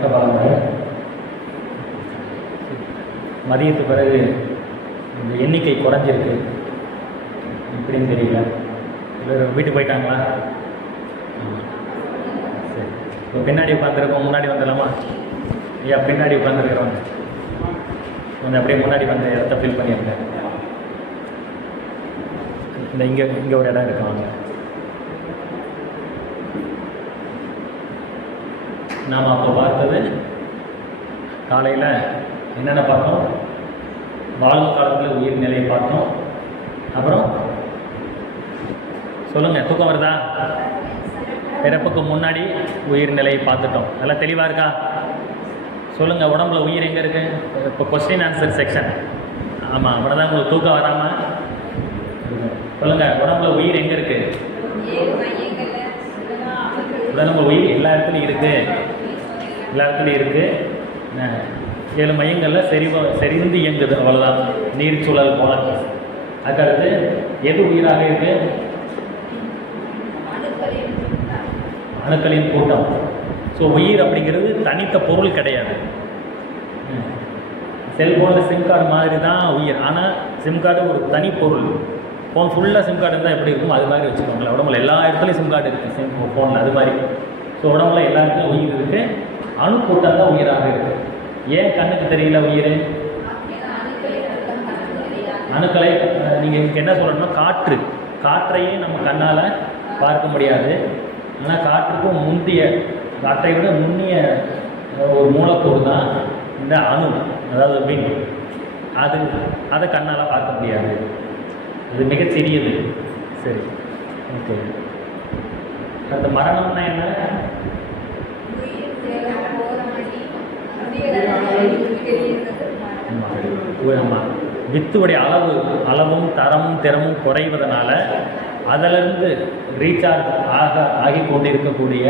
கஷ்டப்படுறாங்க. மதியத்துக்கு பிறகு இந்த எண்ணிக்கை குறைஞ்சிருக்கு, எப்படின்னு தெரியல. எல்லோரும் வீட்டுக்கு போயிட்டாங்களா? சரி, இப்போ பின்னாடி உட்காந்துருக்கோம், முன்னாடி வந்துடலாமா? ஐயா பின்னாடி உட்காந்துருக்குறோங்க, கொஞ்சம் அப்படியே முன்னாடி வந்து இடத்த ஃபில் பண்ணியிருங்க. இந்த இங்கே ஒரு இடம் இருக்குவாங்க. நாம் அப்போ பார்த்தது காலையில் என்னென்ன பார்த்தோம்? வாழும் காலத்தில் உயிர்நிலையை பார்த்தோம். அப்புறம் சொல்லுங்கள், தூக்கம் வருதா? பிறப்புக்கு முன்னாடி உயிர்நிலையை பார்த்துட்டோம். நல்லா தெளிவாக இருக்கா? சொல்லுங்கள், உடம்புல உயிர் எங்கே இருக்குது? இப்போ கொஸ்டின் ஆன்சர் செக்ஷன். ஆமாம், அப்படி தான் உங்களுக்கு தூக்கம் வராமல். சொல்லுங்கள், உடம்புல உயிர் எங்கே இருக்குது? உடம்புல உயிர் எல்லா இடத்துலையும் இருக்குது, எல்லா இடத்துலையும் இருக்குது. 7 மையங்களில் செறிந்து இயங்குது, அவ்வளோதான். நீர் சூழல் போல. அதுக்கடுத்து எது உயிராக இருக்கு? அணுக்களின் கூட்டம். ஸோ உயிர் அப்படிங்கிறது தனித்த பொருள் கிடையாது. செல்ஃபோனில் சிம் கார்டு மாதிரி தான் உயிர். ஆனால் சிம் கார்டு ஒரு தனி பொருள். ஃபோன் ஃபுல்லாக சிம் கார்டு இருந்தால் எப்படி இருக்கும், அது மாதிரி வச்சுக்கோங்களேன். உடம்புல எல்லா இடத்துலையும் சிம் கார்டு இருக்குது ஃபோனில், அது மாதிரி. ஸோ உடம்புல எல்லா இடத்துலையும் உயிர் இருக்குது. அணு கூட்டம் தான் உயிராக இருக்குது. ஏன் கண்ணுக்கு தெரியல உயிர்? அணுக்களை நீங்கள் என்ன சொல்லணும்னா, காற்றையே நம்ம கண்ணால் பார்க்க முடியாது. ஆனால் காற்றுக்கும் முந்திய, காற்றை விட முன்னிய ஒரு மூலக்கூறு தான் இந்த அணு, அதாவது விண். அதை கண்ணால் பார்க்க முடியாது, அது மிகச்சிறியது. சரி, ஓகே. அந்த மரணம்னா என்ன? வித்துடைய அளவும் தரமும் திறமும் குறைவதனால அதிலிருந்து ரீசார்ஜ் ஆகி கொண்டிருக்கக்கூடிய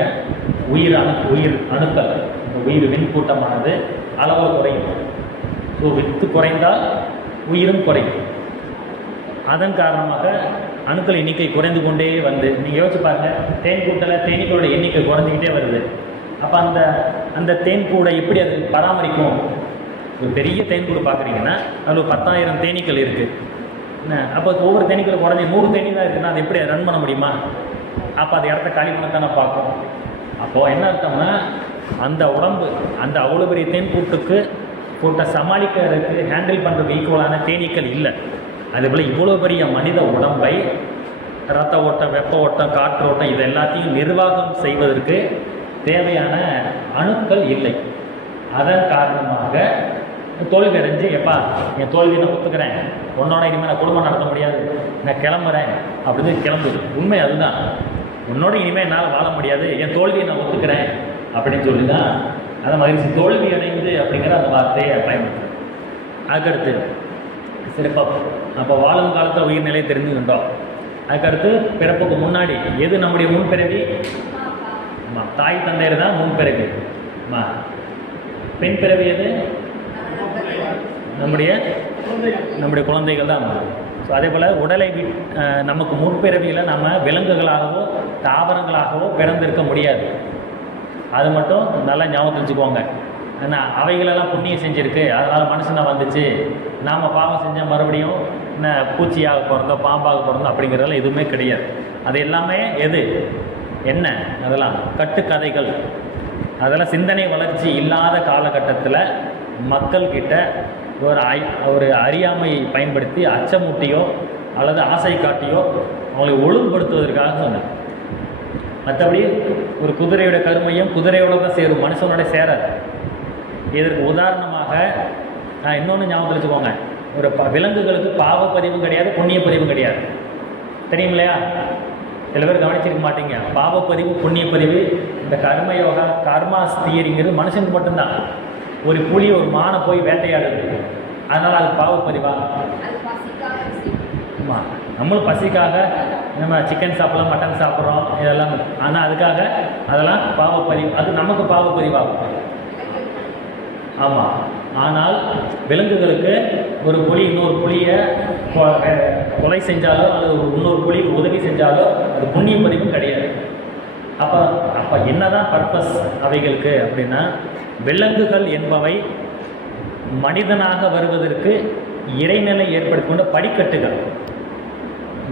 உயிர் அணுக்கள், இந்த உயிர் விண்கூட்டமானது அளவு குறையும். ஸோ வித்து குறைந்தால் உயிரும் குறையும். அதன் காரணமாக அணுக்கள் எண்ணிக்கை குறைந்து கொண்டே வந்து, நீங்கள் யோசிச்சு பாருங்கள், தேன் கூட்டில் தேனீக்களோட எண்ணிக்கை குறைஞ்சிக்கிட்டே வருது. அப்போ அந்த தேன் கூடை எப்படி அது பராமரிக்கும்? ஒரு பெரிய தேன் கூடு பார்க்குறீங்கன்னா அதில் 10,000 தேனீக்கள் இருக்குது. அப்போ ஒவ்வொரு தேனீக்கள் குறைஞ்சி 100 தேனீ தான் இருக்குன்னா அது எப்படி ரன் பண்ண முடியுமா? அப்போ அது இடத்த காலி பண்ணத்தானே பார்க்கும். அப்போது என்ன அர்த்தம்னா, அந்த உடம்பு, அந்த அவ்வளோ பெரிய தேன் கூட்டை சமாளிக்கிறதுக்கு, ஹேண்டில் பண்ணுறதுக்கு ஈக்குவலான தேனீக்கள் இல்லை. அதுபோல் இவ்வளோ பெரிய மனித உடம்பை இரத்த ஓட்டம், வெப்ப ஓட்டம், காற்று ஓட்டம், இது எல்லாத்தையும் நிர்வாகம் செய்வதற்கு தேவையான அணுக்கள் இல்லை. அதன் காரணமாக தோல்வி அடைஞ்சு, எப்பா என் தோல்வியை நான் ஒத்துக்கிறேன், உன்னோட இனிமேல் நான் குடும்பம் நடத்த முடியாது, நான் கிளம்புறேன் அப்படின்னு கிளம்புது. உண்மை அதுதான். உன்னோட இனிமேல் என்னால் வாழ முடியாது, என் தோல்வியை நான் ஒத்துக்கிறேன் அப்படின்னு சொல்லி தான் அதை மகிழ்ச்சி தோல்வி அடைந்து அப்படிங்கிற அந்த வார்த்தையை பயன்படுத்துகிறேன். அதுக்கடுத்து சிறப்பாக அப்போ வாழும் காலத்தில் உயிர்நிலையை தெரிஞ்சுக்கிட்டோம். அதுக்கடுத்து பிறப்புக்கு முன்னாடி எது நம்முடைய முன்பிறவி? ஆமாம், தாய் தந்தையர் தான் முன்பிறவி. ஆமாம், பெண் பிறவி எது? நம்முடைய குழந்தைகள் தான். ஸோ அதே போல் உடலை நமக்கு முற்பிறவியில் நம்ம விலங்குகளாகவோ தாவரங்களாகவோ பிறந்திருக்க முடியாது. அது மட்டும் நல்லா ஞாபகம் வச்சுக்கோங்க. ஏன்னா அவைகளெல்லாம் புண்ணியம் செஞ்சுருக்கு, அதனால் மனுஷனாக வந்துச்சு. நாம் பாவம் செஞ்சால் மறுபடியும் என்ன பூச்சியாக பிறந்தோம், பாம்பாக பிறந்தோம் அப்படிங்கிறதெல்லாம் எதுவுமே கிடையாது. அது எல்லாமே என்ன அதெல்லாம் கட்டுக்கதைகள். அதெல்லாம் சிந்தனை வளர்ச்சி இல்லாத காலகட்டத்தில் மக்கள்கிட்ட ஒரு அறியாமையை பயன்படுத்தி அச்சமூட்டியோ அல்லது ஆசை காட்டியோ அவங்களை ஒழுங்குபடுத்துவதற்காக சொன்னேன். மற்றபடி ஒரு குதிரையோட கருமையும் குதிரையோட தான் சேரும், மனுஷனோட சேராது. இதற்கு உதாரணமாக இன்னொன்று ஞாபகம் வச்சுக்கோங்க, ஒரு விலங்குகளுக்கு பாவப்பதிவும் கிடையாது, புண்ணியப்பதிவும் கிடையாது. தெரியும் இல்லையா? சில பேர் கவனிச்சிருக்க மாட்டீங்க. பாவப்பதிவு புண்ணியப்பதிவு இந்த கர்மயோகா கர்மாஸ் தியரிங்கிறது மனுஷனுக்கு மட்டும்தான். ஒரு புலி ஒரு மானை போய் வேட்டையாடுது, அதனால் அது பாவப்பதிவா? ஆமாம், நம்மளும் பசிக்காக நம்ம சிக்கன் சாப்பிட்றோம், மட்டன் சாப்பிட்றோம், இதெல்லாம். ஆனால் அதுக்காக அதெல்லாம் பாவப்பதிவு, அது நமக்கு பாவப்பதிவாகும். ஆமாம், ஆனால் விலங்குகளுக்கு ஒரு புலி இன்னொரு புலியை கொலை செஞ்சாலோ அல்லது இன்னொரு புலிக்கு உதவி செஞ்சாலோ அது புண்ணிய பதிவும் கிடையாது. அப்போ என்னதான் பர்பஸ் அவைகளுக்கு அப்படின்னா, விலங்குகள் என்பவை மனிதனாக வருவதற்கு இறைநிலை ஏற்படுத்தி கொண்ட படிக்கட்டுகள்.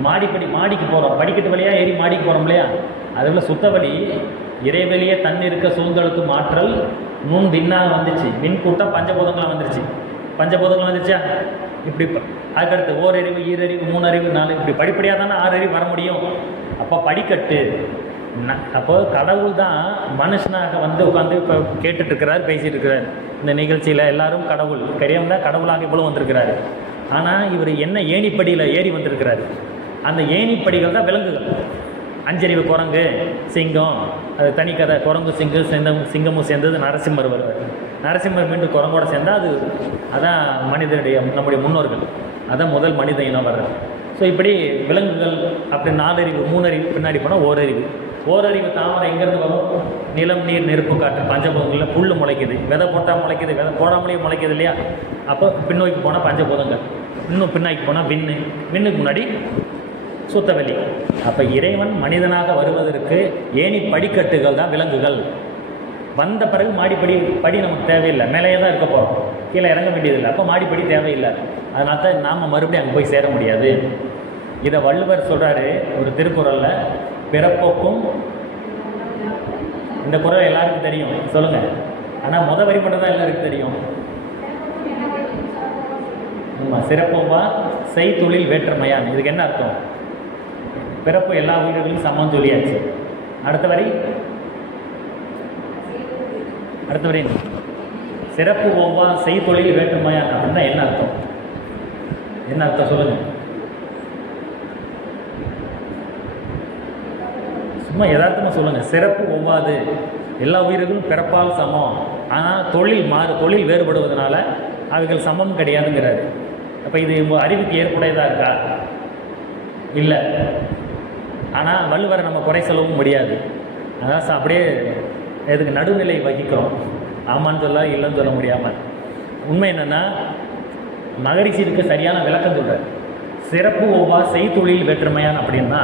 மாடிக்கு போகிறோம், படிக்கட்டு வழியாக ஏறி மாடிக்கு போகிறோம் இல்லையா, அதுல சுத்த வழி இறைவெளியே தன்னிருக்க சூழ்ந்தெழுத்தும் ஆற்றல் நுண் விண்ணாக வந்துச்சு. விண்கூட்டம் பஞ்சபூதங்களாக வந்துருச்சு. பஞ்சபூதங்கள் வந்துச்சா, இப்படி அதுக்கடுத்து ஓரறிவு, ஈரறிவு, 3 அறிவு, 4, இப்படி படிப்படியாக தானே 6 அறிவு வர முடியும். அப்போ படிக்கட்டு. அப்போ கடவுள் தான் மனுஷனாக வந்து உட்காந்து இப்போ கேட்டுட்டு இருக்கிறார், பேசிகிட்டு இருக்கிறார். இந்த நிகழ்ச்சியில் எல்லாரும் கடவுள் கிடையாது தான், கடவுளாக இவ்வளோ வந்திருக்கிறாரு. ஆனால் இவர் என்ன ஏணிப்படியில் ஏறி வந்திருக்கிறாரு. அந்த ஏணிப்படிகள் தான் விலங்குகள். 5 அறிவு குரங்கு, சிங்கம், அது தனிக்கதை. குரங்கு சிங்கமும் சேர்ந்தது நரசிம்மர் வருவார். நரசிம்மர் மீண்டும் குரங்கோட சேர்ந்தால் அதான் மனிதனுடைய நம்முடைய முன்னோர்கள், அதான் முதல் மனித இனம் வர்றது. ஸோ இப்படி விலங்குகள் அப்படி 4 அறிவு, 3 அறிவு, பின்னாடி போனால் ஓரறிவு. ஓரறிவு தாமரை எங்கேருந்து வரும்? நிலம், நீர், நெருப்பு, காற்று, பஞ்சபூதங்களில் புல் முளைக்குது. விதை போட்டால் முளைக்குது, விதை போடாமலேயே முளைக்குது இல்லையா. அப்போ பின்னோக்கி போனால் பஞ்சபூதங்கள், இன்னும் பின்னாக்கி போனால் விண்ணுக்கு முன்னாடி சுத்தவெளி. அப்போ இறைவன் மனிதனாக வருவதற்கு ஏணி படிக்கட்டுகள் தான் விலங்குகள். வந்த பிறகு படி நமக்கு தேவையில்லை, மேலேயே தான் இருக்க போகிறோம், கீழே இறங்க வேண்டியதில்லை. அப்போ மாடிப்படி தேவையில்லை. அதனால தான் நாம் மறுபடியும் அங்கே போய் சேர முடியாது. இதை வள்ளுவர் சொல்கிறாரு ஒரு திருக்குறளில், பிறப்போக்கும். இந்த குறள் எல்லாருக்கும் தெரியும், சொல்லுங்கள். ஆனால் வரி மட்டும் தான் எல்லாருக்கும் தெரியும். ஆமாம், சிறப்போவா செய்தொழில் வேற்றுமையான். இதுக்கு என்ன அர்த்தம்? பிறப்பு எல்லா உயிர்களும் சமம் சொல்லியாச்சு. அடுத்த வரி சிறப்பு ஓவா செய்தொழில் வேற்றுமையான் அப்படின்னா என்ன அர்த்தம்? என்ன அர்த்தம் சொல்லுங்க. சும்மா யதார்த்தமாக சொல்லுங்க. சிறப்பு ஒவ்வாது, எல்லா உயிர்களும் பிறப்பால் சமம், ஆனால் தொழில் வேறுபடுவதனால அவைகள் சமம் கிடையாதுங்கிறாரு. அப்போ இது அறிவுக்கு ஏற்புடையதாக இருக்கா? இல்லை. ஆனால் வள்ளுவரை நம்ம குறை சொல்லவும் முடியாது. அதான் அப்படியே இதுக்கு நடுநிலை வகிக்கிறோம். ஆமான்னு சொல்ல, இல்லைன்னு சொல்ல முடியாமல். உண்மை என்னென்னா, மகரிஷி இதுக்கு சரியான விளக்கம் சொல்கிறார். சிறப்பு ஒவ்வா செய்தொழில் வேற்றுமையான் அப்படின்னா,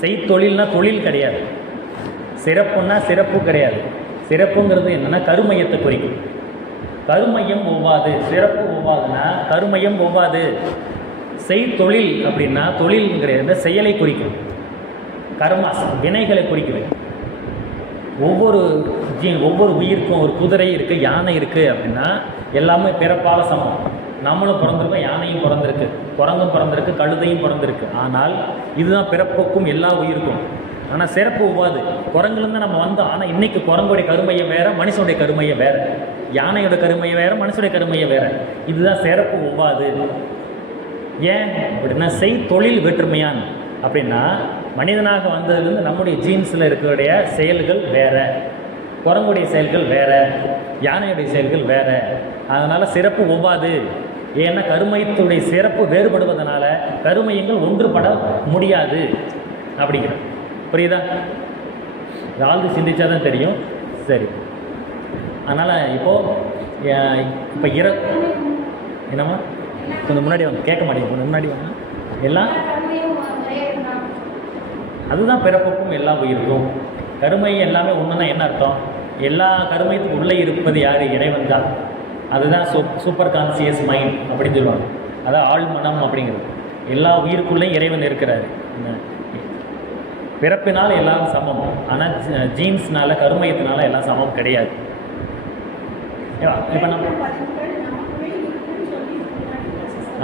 செய்தொழில்னா தொழில் கிடையாது, சிறப்புன்னா சிறப்பு கிடையாது. சிறப்புங்கிறது என்னென்னா கருமையத்தை குறிக்கும். கருமையம் ஒவ்வாது, சிறப்பு ஒவ்வாதுன்னா கருமையம் ஒவ்வாது. செய்தொழில் அப்படின்னா தொழில்ங்கிறது செயலை குறிக்கும், கர்மாஸ் வினைகளை குறிக்கும். ஒவ்வொரு உயிருக்கும் ஒரு குதிரை இருக்குது, யானை இருக்குது அப்படின்னா எல்லாமே பிறப்பால் சமம். நம்மளும் பிறந்திருக்கோம், யானையும் பிறந்திருக்கு, குரங்கும் பிறந்திருக்கு, கழுதையும் பிறந்திருக்கு. ஆனால் இதுதான் பிறப்புக்கும் எல்லா உயிருக்கும். ஆனால் சிறப்பு ஒவ்வாது. குரங்குலேருந்து நம்ம வந்தோம், ஆனால் இன்றைக்கி குரங்குடைய கருமையை வேறு, மனுஷனுடைய கருமையை வேறு, யானையோட கருமையை வேறு, மனுஷனுடைய கருமையை வேறு. இதுதான் சிறப்பு ஒவ்வாது. ஏன் அப்படின்னா செய்தொழில் வேற்றுமையான் அப்படின்னா, மனிதனாக வந்ததுலேருந்து நம்முடைய ஜீன்ஸில் இருக்கக்கூடிய செயல்கள் வேறு, குரங்குடைய செயல்கள் வேறு, யானையுடைய செயல்கள் வேறு. அதனால் சிறப்பு ஒவ்வாது. ஏன்னா கருமையத்துடைய சிறப்பு வேறுபடுவதனால கருமையங்கள் ஒன்றுபட முடியாது அப்படிங்கிற. புரியுதா? ஆழ்ந்து சிந்திச்சா தான் தெரியும். சரி, அதனால் இப்போ என்னம்மா கொஞ்சம் முன்னாடி வாங்க, கேட்க மாட்டேங்க, முன்னாடி வாங்க. எல்லாம் அதுதான் பிறப்புக்கும் எல்லா உயிருக்கும். கருமை எல்லாமே ஒன்றுனா என்ன அர்த்தம்? எல்லா கருமைத்துக்கு உள்ளே இருப்பது யார்? இறைவன் தான். அதுதான் சூப்பர் கான்சியஸ் மைண்ட் அப்படின்னு சொல்லுவாங்க. அதான் ஆழ்மனம் அப்படிங்கிறது. எல்லா உயிருக்குள்ளேயும் இறைவன் இருக்கிறார். பிறப்பினால் எல்லாரும் சமம், ஆனால் ஜீன்ஸ்னால கருமையத்தினால எல்லாம் சமம் கிடையாது. இப்போ நம்ம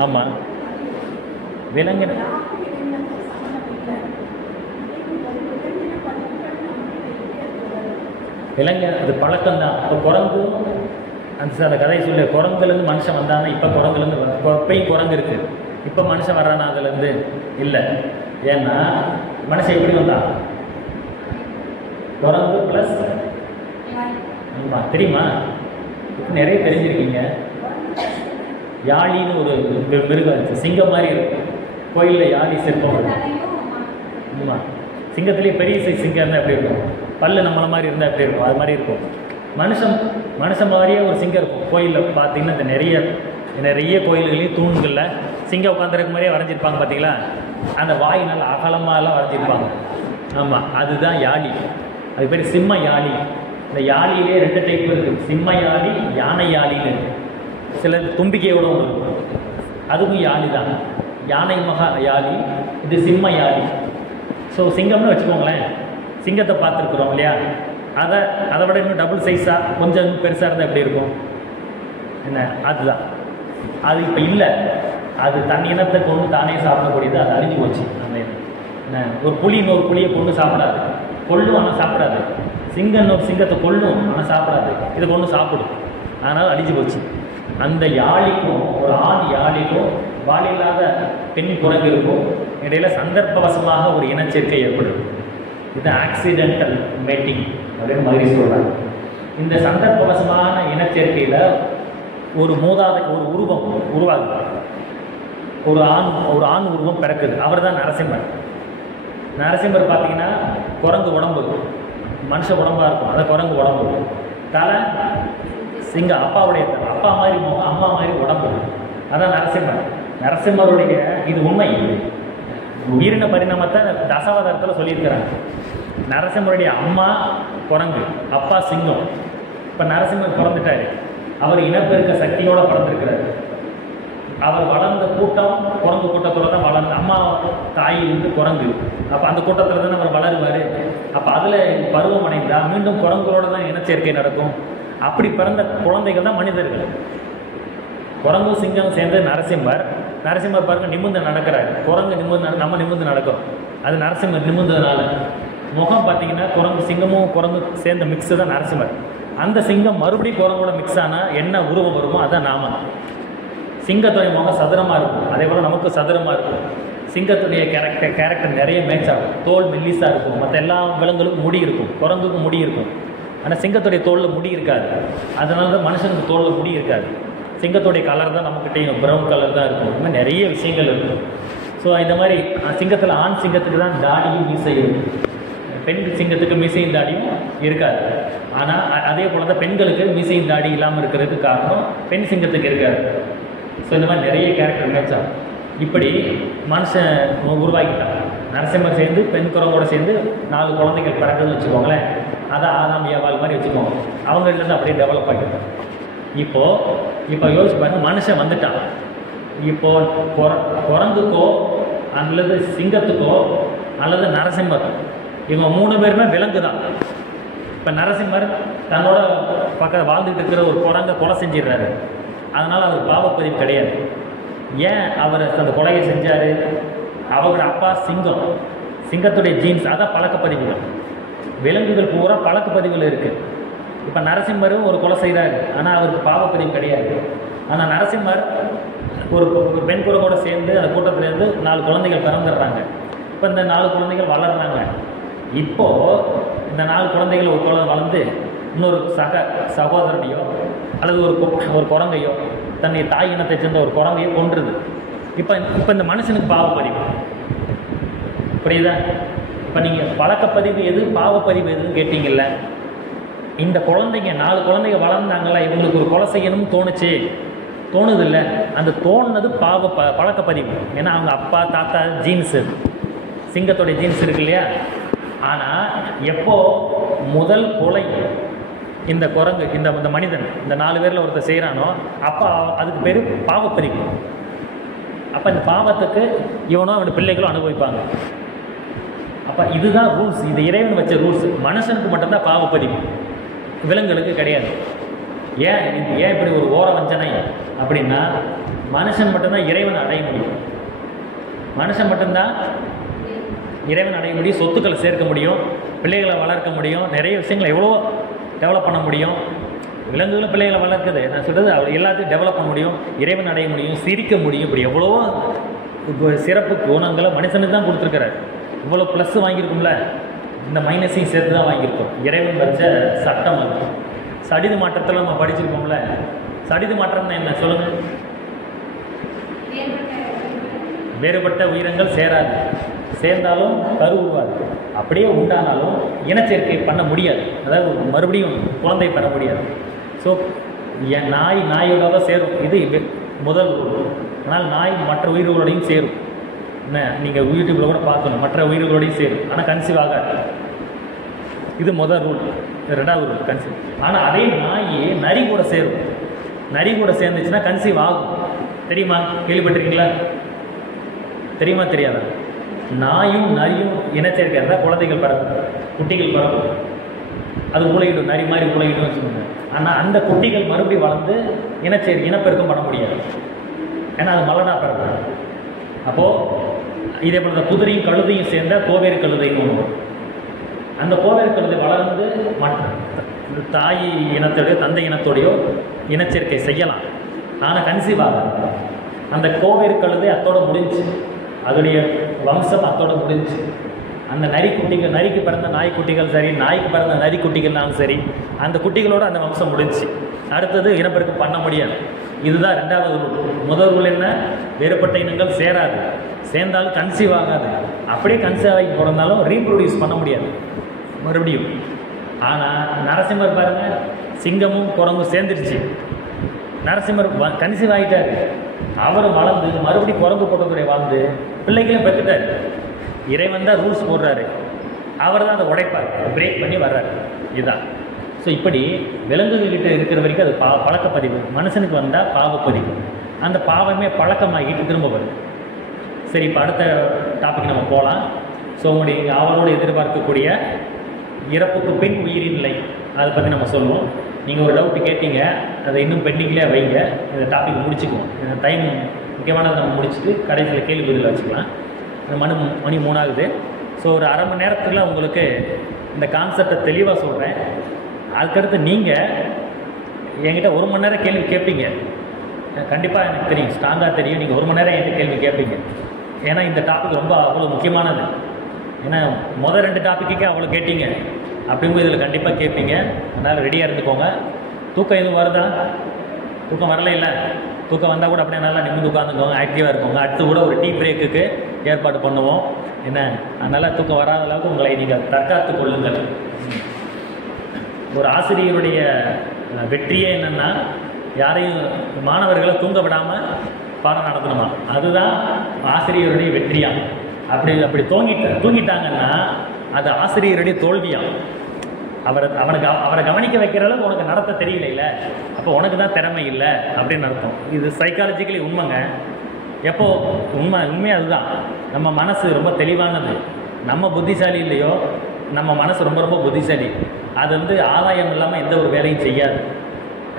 ஆமாம் விலங்கு அது பழக்கம்தான். இப்போ குரங்கும் அந்த கதையை சொல்லி குரங்குலேருந்து மனுஷன் வந்தாங்கன்னா இப்போ குரங்குலேருந்து இப்போயும் குரங்கு இருக்குது, இப்போ மனுஷன் வர்றானா அதுலேருந்து? இல்லை. ஏன்னா மனுஷன் எப்படி வந்தான்? குரங்கு ப்ளஸ் ஆமாம், தெரியுமா? இப்போ நிறைய தெரிஞ்சிருக்கீங்க. யாழின்னு ஒரு மிருகம் இருக்குது, சிங்கம் மாதிரி இருக்கும். கோயிலில் யாழி சிற்பம் இருக்கும். ஆமாம், சிங்கத்துலேயே பெரிய சிங்கம் இருந்தால் எப்படி இருக்கும்? பல்லு நம்மளை மாதிரி இருந்தால் எப்படி இருக்கும்? அது மாதிரி இருக்கும். மனுஷன் மாதிரியே ஒரு சிங்கம் இருக்கும். கோயிலில் பார்த்தீங்கன்னா இந்த நிறைய கோயில்களையும் தூண்களில் சிங்கம் உட்காந்துருக்க மாதிரியே வரைஞ்சிருப்பாங்க பார்த்தீங்களா? அந்த வாய் நல்லா அகலமாகலாம் வரைஞ்சிருப்பாங்க. ஆமாம், அதுதான் யாழி. அது பேர் சிம்ம யாழி. இந்த யாழியிலே 2 டைப் இருக்குது, சிம்ம யாழி, யானை யாழின்னு இருக்குது. சில தும்பிக்கையோட ஒன்று இருக்கும், அதுவும் யாழி தான். யானை மகா யாழி, இது சிம்ம யாழி. ஸோ சிங்கம்னு வச்சுக்கோங்களேன், சிங்கத்தை பார்த்துருக்குறோம் இல்லையா, அதை விட இன்னும் டபுள் சைஸாக கொஞ்சம் பெருசாக இருந்தால் எப்படி இருக்கும் என்ன, அதுதான். அது இப்போ இல்லை, அது தன் இனத்தை கொண்டு தானே சாப்பிடக்கூடியது, அது அழிஞ்சு போச்சு. அந்த என்ன, ஒரு புலி இன்னொரு புளியை கொண்டு சாப்பிடாது, கொல்லும் ஆனால் சாப்பிடாது. சிங்கம் இன்னொரு சிங்கத்தை கொல்லும் ஆனால் சாப்பிடாது, இதை கொண்டு சாப்பிடும், அதனால் அழிஞ்சு போச்சு. அந்த யாழிக்கும் ஒரு ஆண் யாழிக்கும் வாலில்லாத பெண் குரங்கிற்கும் இடையில சந்தர்ப்பவசமாக ஒரு இனச்சேர்க்கை ஏற்படுது. இது ஆக்சிடென்டல் மேட்டிங் அப்படின்னு மகிழ்ச்சி சொல்கிறாங்க. இந்த சந்தர்ப்பவசமான இனச்சேர்க்கையில் ஒரு உருவம் உருவாகுது, ஒரு ஆண் உருவம் பிறக்குது. அவர் தான் நரசிம்மர். நரசிம்மர் பார்த்தீங்கன்னா குரங்கு உடம்பு, மனுஷ உடம்பாக இருக்கும், அதை குரங்கு உடம்பு. தலை சிங்கம், அப்பாவுடைய தலை, அப்பா மாதிரி முகம், அம்மா மாதிரி உடம்பு, அதான் நரசிம்மர். நரசிம்மருடைய இது உண்மை, உயிரின பரிணாமத்தை தசாவதாரத்தில் சொல்லியிருக்கிறாங்க. நரசிம்மருடைய அம்மா குரங்கு, அப்பா சிங்கம். இப்போ நரசிம்மர் பிறந்துட்டாரு, அவர் இனப்பெருக்க சக்தியோடு பிறந்திருக்கிறார். அவர் வளர்ந்த கூட்டம் குரங்கு கூட்டத்தோடு தான் வளர்ந்து, அம்மா தாயிலிருந்து குரங்கு, அப்போ அந்த கூட்டத்தில் தானே அவர் வளருவார். அப்போ அதில் பருவம் அடைந்தால் மீண்டும் குரங்குகளோடு தான் இனச்சேர்க்கை நடக்கும். அப்படி பிறந்த குழந்தைகள் தான் மனிதர்கள். குரங்கும் சிங்கம் சேர்ந்து நரசிம்மர். நரசிம்மர் பாருங்க நிமிர்ந்து நடக்கிறாரு, குரங்கு நிமிர்ந்து, நம்ம நிமிர்ந்து நடக்கும். அது நரசிம்மர் நிமிர்ந்ததுனால. முகம் பார்த்தீங்கன்னா குரங்கு சிங்கமும் குரங்கு சேர்ந்த மிக்ஸு தான் நரசிம்மர். அந்த சிங்கம் மறுபடியும் குரங்கோட மிக்ஸ் ஆனால் என்ன உருவம் வருமோ அதான் நாம. சிங்கத்துடைய முகம் சதுரமாக இருக்கும், அதே போல் நமக்கு சதுரமாக இருக்கும். சிங்கத்துடைய கேரக்டர் நிறைய மேட்ச் ஆகும். தோல் மெல்லிஸாக இருக்கும், மற்ற எல்லா விலங்குகளுக்கும் முடி இருக்கும், குரங்குக்கும் முடி இருக்கும். ஆனால் சிங்கத்துடைய தோலில் முடி இருக்காது. அதனால தான் மனுஷனுக்கு தோலில் முடி இருக்காது. சிங்கத்துடைய கலர் தான் நம்மக்கிட்டையும் ப்ரௌன் கலர் தான் இருக்கும். இந்த மாதிரி நிறைய விஷயங்கள் இருக்கும். ஸோ இந்த மாதிரி சிங்கத்தில் ஆண் சிங்கத்துக்கு தான் தாடியும் மீசையும் இருக்கும், பெண் சிங்கத்துக்கு மீசையும் தாடியும் இருக்காது. ஆனால் அதே போல் தான் பெண்களுக்கு மீசையும் தாடி இல்லாமல் இருக்கிறதுக்கு காரணம் பெண் சிங்கத்துக்கு இருக்காது. ஸோ இந்த மாதிரி நிறைய கேரக்டர் மேட்ச் ஆகும். இப்படி மனுஷன் உருவாக்கிட்டான். நரசிம்மர் சேர்ந்து பெண் குரங்கோட சேர்ந்து 4 குழந்தைகள் பிறகுன்னு வச்சுக்கோங்களேன். அதை ஆதாம் ஏவாள் மாதிரி வச்சுக்கோங்க. அவங்கள்லேருந்து அப்படியே டெவலப் ஆகிட்டான். இப்போ யோசிச்சு பாருங்க, மனுஷன் வந்துட்டான். இப்போது குரங்குக்கோ அல்லது சிங்கத்துக்கோ அல்லது நரசிம்மர், இவங்க 3 பேருமே விலங்கு தான். இப்போ நரசிம்மர் தன்னோட வாழ்ந்துட்டு இருக்கிற ஒரு குரங்கை கொலை செஞ்சிடுறாரு. அதனால் அவர் பாவப்பதிவு கிடையாது. ஏன் அவர் அந்த கொலையை செஞ்சார்? அவரோட அப்பா சிங்கம், சிங்கத்துடைய ஜீன்ஸ், அதான் பழக்கப்பதிவுகள். விலங்குகள் பூரா பழக்கப்பதிவில் இருக்குது. இப்போ நரசிம்மரும் ஒரு கொலை செய்கிறாரு, ஆனால் அவருக்கு பாவப்பதிவு கிடையாது. ஆனால் நரசிம்மர் ஒரு பெண் குரங்கோடு சேர்ந்து அந்த கூட்டத்திலேருந்து 4 குழந்தைகள் பிறந்துடுறாங்க. இப்போ இந்த 4 குழந்தைகள் வளர்கிறாங்க. இப்போது இந்த 4 குழந்தைகள் ஒரு குழந்தை வளர்ந்து இன்னொரு சகோதரனையோ அல்லது ஒரு குரங்கையோ, தன்னை தாய் இனத்தை சேர்ந்த ஒரு குரங்கையோ கொன்றுது. இப்போ இந்த மனுஷனுக்கு பாவப்பதிவு புரியுதா? இப்போ நீங்கள் பழக்கப்பதிவு எது, பாவப்பதிவு எதுன்னு கேட்டீங்கல்ல. இந்த குழந்தைங்க 4 குழந்தைங்க வளர்ந்தாங்களா, இவங்களுக்கு ஒரு கொலை செய்யணும்னு தோணுது இல்லை, அந்த தோணுனது பழக்கப்பதிவு. ஏன்னா அவங்க அப்பா தாத்தா ஜீன்ஸு, சிங்கத்தோடைய ஜீன்ஸ் இருக்கு இல்லையா. ஆனால் எப்போ முதல் கொலை இந்த குரங்கு இந்த மனிதன் இந்த 4 பேரில் ஒருத்தர் செய்கிறானோ அப்போ அதுக்கு பேர் பாவப்பதிவு. அப்போ இந்த பாவத்துக்கு இவனோ அவனுடைய பிள்ளைகளும் அனுபவிப்பாங்க. அப்போ இதுதான் ரூல்ஸ், இது இறைவன் வச்ச ரூல்ஸ். மனுஷனுக்கு மட்டும்தான் பாவப்பதிவு, விலங்குகளுக்கு கிடையாது. ஏன் இப்படி ஒரு ஓர வஞ்சனை அப்படின்னா, மனுஷன் மட்டும்தான் இறைவனை அடைய முடியும். மனுஷன் மட்டும்தான் இறைவன் அடைய முடியும், சொத்துக்களை சேர்க்க முடியும், பிள்ளைகளை வளர்க்க முடியும், நிறைய விஷயங்களை எவ்வளோ டெவலப் பண்ண முடியும். விலங்குகளும் பிள்ளைகளை வளர்க்குது, நான் சொல்கிறது அவர் எல்லாத்தையும் டெவலப் பண்ண முடியும், இறைவன் அடைய முடியும், சிரிக்க முடியும். இப்படி எவ்வளோ சிறப்பு குணங்களை மனுஷனுக்கு தான் கொடுத்துருக்கிறார். இவ்வளோ ப்ளஸ் வாங்கியிருக்கும்ல, இந்த மைனஸையும் சேர்த்து தான் வாங்கியிருக்கோம். இறைவன் வச்ச சட்டம் அது. சடிது மாற்றத்தில் நம்ம படிச்சிருக்கோம்ல. சடிது மாற்றம்னா என்ன சொல்லுங்கள்? வேறுபட்ட உயிரங்கள் சேராது, சேர்ந்தாலும் கரு உருவாது, அப்படியே உண்டானாலும் இனச்சேர்க்கை பண்ண முடியாது, அதாவது மறுபடியும் குழந்தை பெற முடியாது. ஸோ நாயோட தான் சேரும், இது முதல் ரூல். ஆனால் நாய் மற்ற உயிர்களோடையும் சேரும். என்ன நீங்கள் யூடியூப்பில் கூட பார்க்கணும், மற்ற உயிர்களோடையும் சேரும், ஆனால் கன்சீவ் ஆகாது. இது முதல் ரூல். ரெண்டாவது ரூல் கன்சீவ். ஆனால் அதே நாய் நரி கூட சேரும். நரி கூட சேர்ந்துச்சுன்னா கன்சீவ் ஆகும். தெரியுமா? கேள்விப்பட்டிருக்கீங்களா? தெரியுமா தெரியாதா? நாயும் நரியும் இனச்சேர்க்கை இருந்தால் குழந்தைகள் பிறக்கும், குட்டிகள் பிறக்கும். அது உலகிடும், நரி மாதிரி உலகிடும் சொல்லுவாங்க. ஆனால் அந்த குட்டிகள் மறுபடியும் வளர்ந்து இனப்பெருக்கம் பண்ண முடியாது. ஏன்னா அது மலடா பிறக்கும். அப்போது இதே போல் தான் குதிரையும் கழுதையும் சேர்ந்த கோவேறு கழுதைன்னு ஒன்று வரும். அந்த கோவேறு கழுதை வளர்ந்து தாய் இனத்தோடையோ தந்தை இனத்தோடையோ இனச்சேர்க்கை செய்யலாம். ஆனால் கன்சீவ் ஆகாது. அந்த கோவேறு கழுதை அத்தோட முடிஞ்சு, அதோடைய வம்சம் அத்தோட முடிஞ்சு. அந்த நரிக்குட்டிகள், நரிக்கு பிறந்த நாய்க்குட்டிகள் சரி, நாய்க்கு பிறந்த நரிக்குட்டிகள்னாலும் சரி, அந்த குட்டிகளோடு அந்த வம்சம் முடிஞ்சு. அடுத்தது இனப்பெருக்கம் பண்ண முடியாது. இதுதான் ரெண்டாவது ரூல். முதல் ரூல் என்ன? வேறுபட்ட இனங்கள் சேராது, சேர்ந்தாலும் கன்சீவ் ஆகாது. அப்படியே கன்சீவ் ஆகி பிறந்தாலும் ரீப்ரொடியூஸ் பண்ண முடியாது மறுபடியும். ஆனால் நரசிம்மர் பாருங்கள், சிங்கமும் குரங்கும் சேர்ந்துருச்சு. நரசிம்மர் கன்சீவ் ஆகிட்டார். அவரும் வளர்ந்து மறுபடியும் குரங்கு போட்டதுடைய வாழ்ந்து பிள்ளைகளையும் பெற்றுட்டார். இறைவன் தான் ரூல்ஸ் போடுறாரு, அவர் தான் அதை உடைப்பார், பிரேக் பண்ணி வர்றாரு. இதுதான். ஸோ இப்படி விலங்குகிட்ட இருக்கிற வரைக்கும் அது பழக்கப்பதிவு. மனுஷனுக்கு வந்தால் பாவப்பதிவு. அந்த பாவமே பழக்கமாகிட்டு திரும்ப வருது. சரி, இப்போ அடுத்த டாபிக் நம்ம போகலாம். ஸோ உங்களுடைய அவரோடு எதிர்பார்க்கக்கூடிய இறப்புக்கு பின் உயிரின் நிலை, அதை பற்றி நம்ம சொல்லுவோம். நீங்கள் ஒரு டவுட்டு கேட்டீங்க, அதை இன்னும் பெண்டிங்லேயே வைங்க. இந்த டாபிக் முடிச்சுக்குவோம். டைம் முக்கியமானதை நம்ம முடிச்சுட்டு கடைசியில் கேள்வி பதில் வச்சுக்கலாம். மணி 3 ஆகுது. ஸோ ஒரு அரை மணி நேரத்தில் உங்களுக்கு இந்த கான்செப்டை தெளிவாக சொல்கிறேன். அதுக்கடுத்து நீங்கள் என்கிட்ட 1 மணி நேரம் கேள்வி கேட்பீங்க. கண்டிப்பாக எனக்கு தெரியும், ஸ்ட்ராங்காக தெரியும். நீங்கள் 1 மணி நேரம் என்கிட்ட கேள்வி கேட்பீங்க. ஏன்னா இந்த டாபிக் ரொம்ப அவ்வளோ முக்கியமானது. ஏன்னா முதல் 2 டாப்பிக்கே அவ்வளோ கேட்டீங்க, அப்படிங்கும்போது இதில் கண்டிப்பாக கேட்பீங்க. அதனால் ரெடியாக இருந்துக்கோங்க. தூக்கம் எதுவும் வருதா? தூக்கம் வரல இல்லை? தூக்கம் வந்தால் கூட அப்படியே நல்லா நிமிர்ந்து உட்காந்துக்கோங்க, ஆக்டிவாக இருக்கோங்க. அடுத்து கூட ஒரு டீ பிரேக்குக்கு ஏற்பாடு பண்ணுவோம். என்ன, அதனால் தூக்கம் வராத அளவுக்கு உங்களை நீங்கள் தற்காத்து கொள்ளுங்கள். ஒரு ஆசிரியருடைய வெற்றியே என்னென்னா, யாரையும் மாணவர்களை தூங்க விடாமல் பாடம் நடத்தணுமா, அதுதான் ஆசிரியருடைய வெற்றியா. அப்படி தூங்கிட்டாங்கன்னா அது ஆசிரியருடைய தோல்வியா. அவரை கவனிக்க வைக்கிற அளவுக்கு உனக்கு நடத்த தெரியல, அப்போ உனக்கு தான் திறமை இல்லை அப்படின்னு அர்த்தம். இது சைக்காலஜிக்கலி உண்மைங்க. எப்போ உண்மை அதுதான். நம்ம மனசு ரொம்ப தெளிவானது. நம்ம புத்திசாலி இல்லையோ, நம்ம மனசு ரொம்ப ரொம்ப புத்திசாலி. அது ஆதாயம் இல்லாமல் எந்த ஒரு வேலையும் செய்யாது.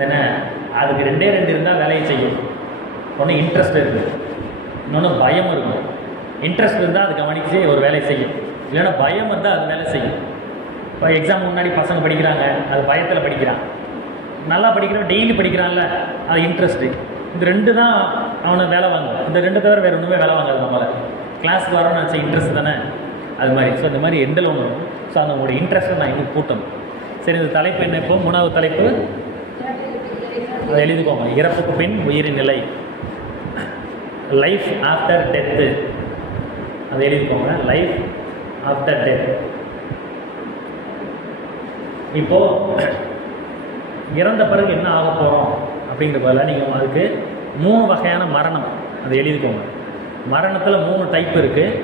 ஏன்னா அதுக்கு 2 இருந்தால் வேலையை செய்யும். ஒன்று இன்ட்ரெஸ்ட் இருக்குது, இன்னொன்று பயம் இருக்கும். இன்ட்ரெஸ்ட் இருந்தால் அது கவனிச்சு ஒரு வேலையை செய்யும், இல்லைன்னா பயம் இருந்தால் அது வேலை செய்யும். இப்போ எக்ஸாம் முன்னாடி பசங்க படிக்கிறாங்க, அது பயத்தில் படிக்கிறான். நல்லா படிக்கிறவன் டெய்லி படிக்கிறான்ல, அது இன்ட்ரெஸ்ட்டு. இந்த 2 தான் அவனை வேலை வாங்கும். இந்த 2 தவிர வேறு ஒன்றுமே வேலை வாங்காது. நம்மளை கிளாஸுக்கு வரணும்னு நினச்சா இன்ட்ரெஸ்ட் தானே, அது மாதிரி. ஸோ இந்த மாதிரி எண்டில் ஒன்று வரும். ஸோ அந்த உங்களுடைய இன்ட்ரெஸ்ட்டை நான் இன்னும் கூட்டணும். சரி, இந்த தலைப்பு என்ன? இப்போ 3வது தலைப்பு அதை எழுதிக்கோங்க. இறப்புக்கு பின் உயிரின் நிலை, லைஃப் ஆஃப்டர் டெத்து. அதை எழுதிக்கோங்க, லைஃப் ஆஃப்டர் டெத். இப்போது இறந்த பிறகு என்ன ஆக போகிறோம் அப்படிங்கிற போல நீங்கள் அதுக்கு 3 வகையான மரணம், அதை எழுதிக்கோங்க. மரணத்தில் 3 டைப் இருக்குது.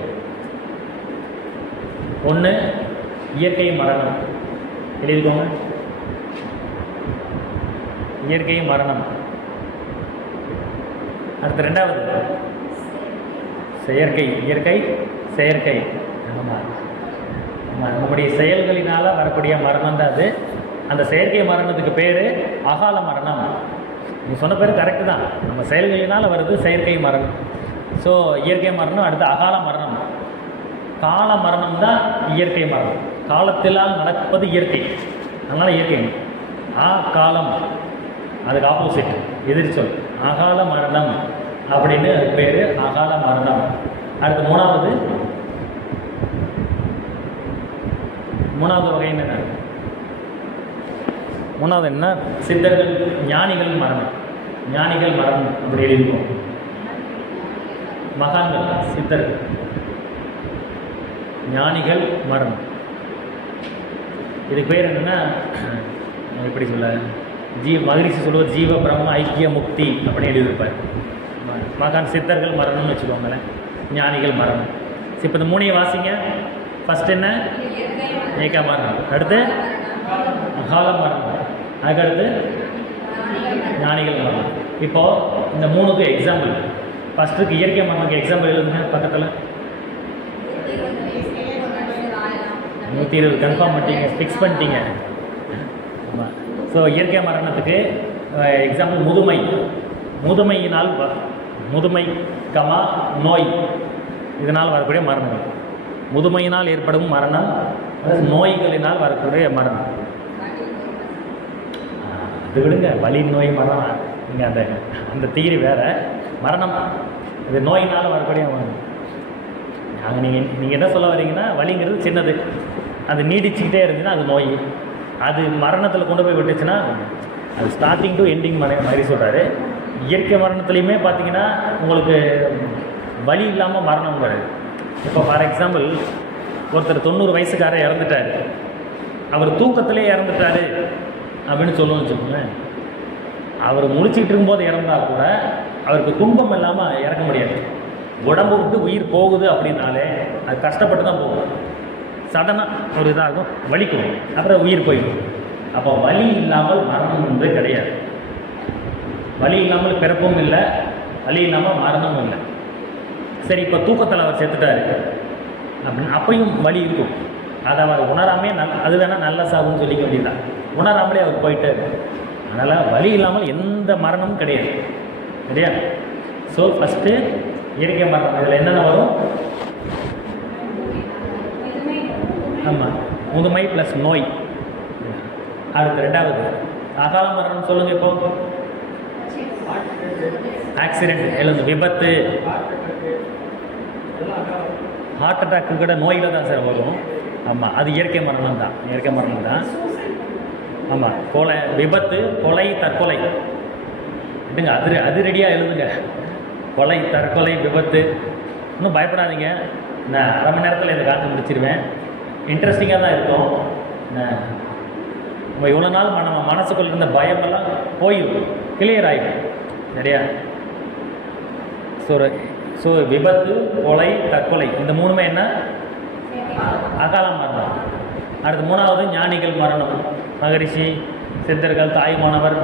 ஒன்று இயற்கை மரணம், எழுதிக்கோங்க, இயற்கை மரணம். அடுத்து 2வது செயற்கை. இயற்கை, செயற்கை. நம்முடைய செயல்களினால் வரக்கூடிய மரணம் தான் அது. அந்த செயற்கை மரணத்துக்கு பேர் அகால மரணம். நீ சொன்ன பேர் கரெக்டு தான். நம்ம செயல்களினால் வருது செயற்கை மரணம். ஸோ இயற்கை மரணம். அடுத்து அகால மரணம். கால மரணம் தான் இயற்கை மரணம். காலத்திலால் நடப்பது இயற்கை, அதனால் இயற்கை. காலம் அதுக்கு ஆப்போசிட், எதிர்ச்சொல். அகால மரணம் அப்படின்னு அது பேர், அகால மரணம். அடுத்து 3வது வகை என்ன? 3வது என்ன? சித்தர்கள், ஞானிகள் மரணம். ஞானிகள் மரணம் அப்படி எழுதிக்கும். மகான்கள், சித்தர்கள், ஞானிகள் மரணம். இதுக்கு பேர் என்னென்னா, எப்படி சொல்ல, மகரிஷி சொல்லுவார், ஜீவ பிரம்ம ஐக்கிய முக்தி அப்படின்னு எழுதியிருப்பார். மகான் சித்தர்கள் மரணம்னு வச்சுக்கோங்களேன், ஞானிகள் மரணம். இப்போ இந்த 3ஐயும் வாசிங்க. ஃபஸ்ட் என்ன? ஏக மரணம். அடுத்து அகால மரணம். அதுக்கடுத்து ஞானிகள் மரணம். இப்போது இந்த 3க்கு எக்ஸாம்பிள். ஃபஸ்ட்டுக்கு இயற்கை மரணத்துக்கு எக்ஸாம்பிள் எழுதுங்க பக்கத்தில். 120 கன்ஃபார்ம் பண்ணிட்டீங்க, ஃபிக்ஸ் பண்ணிட்டீங்க. ஆமாம். ஸோ இயற்கை மரணத்துக்கு எக்ஸாம்பிள் முதுமையினால் முதுமை கமா நோய், இதனால் வரக்கூடிய மரணங்கள். முதுமையினால் ஏற்படும் மரணம், நோய்களினால் வரக்கூடிய மரணம். அது விடுங்க, வலி நோய் மரணம் இங்கே அந்த தீரி வேறு. மரணம் இது நோயினால் வரக்கூடிய நாங்கள் நீங்கள் என்ன சொல்ல வரீங்கன்னா, வலிங்கிறது சின்னது, அது நீடிச்சுக்கிட்டே இருந்துச்சுன்னா அது நோய். அது மரணத்தில் கொண்டு போய் விட்டுச்சுன்னா அது ஸ்டார்டிங் டு எண்டிங் மாதிரி சொல்கிறாரு. இயற்கை மரணத்துலேயுமே பார்த்தீங்கன்னா உங்களுக்கு வலி இல்லாமல் மரணம் வருது. இப்போ ஃபார் எக்ஸாம்பிள் ஒருத்தர் 90 வயசுக்காரர் இறந்துட்டார், அவர் தூக்கத்திலே இறந்துட்டார் அப்படின்னு சொல்லுவோம்னு வச்சுக்கோங்களேன். அவர் முழிச்சிக்கிட்டு இருக்கும்போது இறந்தால் கூட அவருக்கு துன்பம் இல்லாமல் இறக்க முடியாது. உடம்பு விட்டு உயிர் போகுது அப்படின்னாலே அது கஷ்டப்பட்டு தான் போகும். சடனாக ஒரு இதாகும், வலிக்கும், அப்புறம் உயிர் போயிடும். அப்போ வலி இல்லாமல் மரணம் வந்து கிடையாது. வலி இல்லாமல் பிறப்பும் இல்லை, வலி இல்லாமல் மரணமும் இல்லை. சரி, இப்போ தூக்கத்தில் அவர் செத்துட்டார் அப்படின்னு அப்பையும் வலி இருக்கும். அதை அவர் உணராமே அது வேணால் நல்ல சாகுன்னு சொல்லிக்க வேண்டியதான். உணராமலே அவர் போயிட்டார். அதனால் வலி இல்லாமல் எந்த மரணமும் கிடையாது. சரியா? ஸோ ஃபஸ்ட்டு இயற்கை மரணம். இதில் என்னென்ன வரும்? ஆமாம், முதுமை ப்ளஸ் நோய். அடுத்து 2வது அகால மரணம் சொல்லுங்கள். இப்போ ஆக்சிடென்ட், எழுந்து விபத்து, ஹார்ட் அட்டாக்கு கூட நோயில் தான் சார் வரும். ஆமாம், அது இயற்கை மரணம் தான். இயற்கை மரணம் தான். ஆமாம், கொலை, விபத்து, கொலை, தற்கொலை. விடுங்க, அது ரெடியாக எழுதுங்க. கொலை, தற்கொலை, விபத்து. இன்னும் பயப்படாதீங்க, நான் அரை மணி நேரத்தில் இதை காத்து முடிச்சிருவேன். இன்ட்ரெஸ்டிங்காக தான் இருக்கும். நம்ம இவ்வளோ நாள் நம்ம மனசுக்குள்ள இருந்த பயமெல்லாம் போயிடும், கிளியர் ஆகிடும். சரியா? ஸோ விபத்து, கொலை, தற்கொலை, இந்த 3மே என்ன? அகால மரணம். அடுத்து 3வது ஞானிகள் மரணம். மகரிஷி, சித்தர்கள், தாய்மானவர்,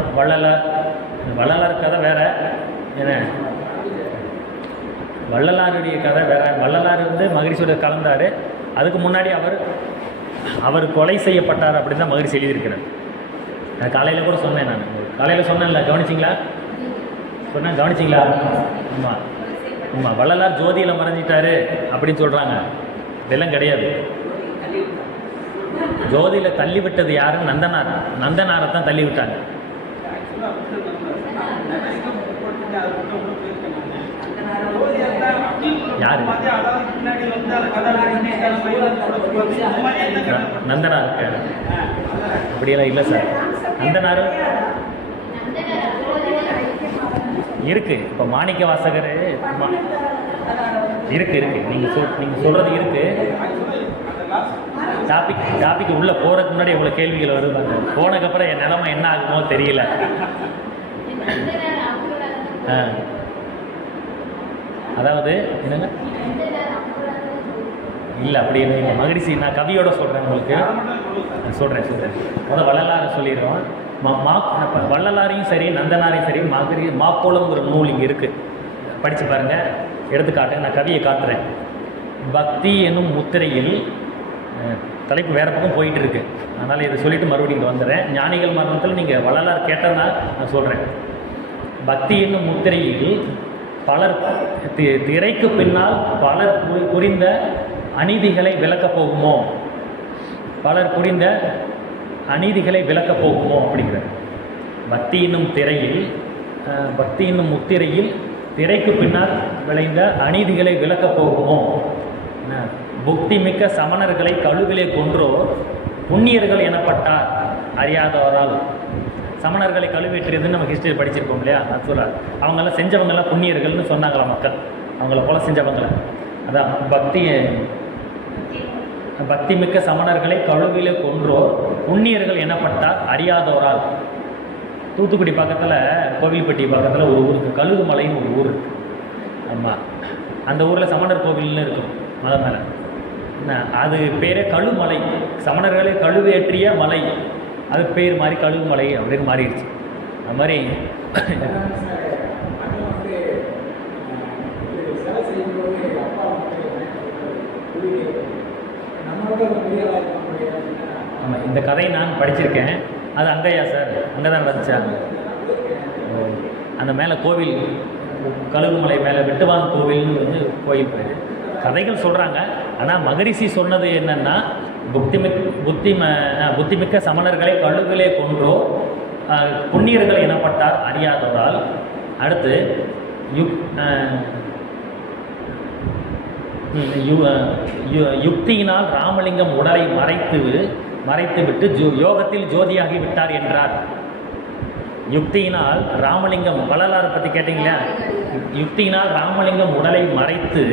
வள்ளலார் கதை வேற. என்ன, வள்ளலாருடைய கதை வேற. வள்ளலார் வந்து மகரிஷியோட கலந்தார். அதுக்கு முன்னாடி அவர் கொலை செய்யப்பட்டார் அப்படின்னு தான் மகரிஷி எழுதியிருக்கிறார். நான் காலையில் கூட சொன்னேன். நான் காலையில் சொன்னேன்ல, கவனிச்சிங்களா? சொன்னேன், கவனிச்சிங்களா? ஆமாம் ஆமாம், வள்ளலார் ஜோதியில் மறைஞ்சிட்டாரு அப்படின்னு சொல்கிறாங்க. இதெல்லாம் கிடையாது. ஜோதியில் தள்ளி விட்டது யாருன்னு நந்தனாரை தான் தள்ளி விட்டாங்க. யாரு? நந்தனார் இருக்காரு. அப்படியெல்லாம் இல்லை சார். நந்தனார் இருக்கு. இப்போ மாணிக்க வாசகர் இருக்கு. நீங்கள் சொல்கிறது இருக்கு. டாபிக் உள்ளே போகிறதுக்கு முன்னாடி எவ்வளோ கேள்விகள் வருவாங்க. போனதுக்கப்புறம் என் நிலைமை என்ன ஆகுமோ தெரியல. அதாவது என்னங்க இல்லை, அப்படி இல்லைங்க மகரிஷி. நான் கவியோட சொல்கிறேன், உங்களுக்கு சொல்கிறேன். முதல் வள்ளலாரை சொல்லிடுறோம். வள்ளலாரையும் சரி, நந்தனாரையும் சரி, மாக்கோளம்ங்கிற நூல் இங்கே இருக்குது, படித்து பாருங்கள். எடுத்துக்காட்டு, நான் கவியை காட்டுறேன். பக்தி என்னும் முத்திரையில், தலைப்பு வேறு பக்கம் போயிட்டு இருக்கு, அதனால் இதை சொல்லிவிட்டு மறுபடியும் இங்கே வந்துடுறேன். ஞானிகள் மரணத்தில் நீங்கள் வள்ளலார் கேட்டதுனா நான் சொல்கிறேன். பக்தி என்னும் முத்திரையில் பலர் திரைக்கு பின்னால் பலர் புரிந்த அநீதிகளை விளக்கப் போகுமோ, பலர் புரிந்த அநீதிகளை விளக்கப் போகுமோ அப்படிங்கிற. பக்தி என்னும் திரையில், பக்தி என்னும் முத்திரையில் திரைக்கு பின்னால் விளைந்த அநீதிகளை விளக்கப் போகுமோ. புக்தி மிக்க சமணர்களை கழுவிலே கொன்றோர் புண்ணியர்கள் எனப்பட்டார் அறியாதவரால். சமணர்களை கழுவேற்றியதுன்னு நம்ம ஹிஸ்டரி படிச்சிருக்கோம் இல்லையா? அது சொல்கிறார். அவங்கெல்லாம் செஞ்சவங்கெல்லாம் புண்ணியர்கள்னு சொன்னாங்களா மக்கள், அவங்கள போல செஞ்சவங்களை. அதான் பக்தி மிக்க சமணர்களை கழுவிலே கொன்றோர் புண்ணியர்கள் எனப்பட்டார் அறியாதவரால். தூத்துக்குடி பக்கத்தில், கோவில்பட்டி பக்கத்தில் ஒரு ஊருக்கு கழுகுமலைன்னு ஒரு ஊர். ஆமாம், அந்த ஊரில் சமணர் கோவில்னு இருக்கும் மலை மேலே. அது பேரே கழுமலை, சமணர்களே கழுவேற்றிய மலை, அது பேர் மாதிரி கழுமலை அப்படின்னு மாறிடுச்சு. அது மாதிரி ஆமாம், இந்த கதையை நான் படிச்சிருக்கேன். அது அங்கேயா சார்? அங்கே தான் நடந்துச்சா? அந்த மேலே கோவில், கழுகுமலை மேலே வெட்டுவான் கோவில்னு வந்து கோயில் பேர். கதைகள் சொல்கிறாங்க. ஆனால் மகரிஷி சொன்னது என்னென்னா, புத்திமிக்க சமணர்களை கழுகுகளே கொன்றோ புண்ணியர்கள் எனப்பட்டார் அறியாதவரால். அடுத்து யுக்தியினால் ராமலிங்கம் உடலை மறைத்துவிட்டு யோகத்தில் ஜோதியாகி விட்டார் என்றார். யுக்தியினால் ராமலிங்கம், வள்ளலாரை பற்றி கேட்டீங்களா? யுக்தியினால் ராமலிங்கம் உடலை மறைத்து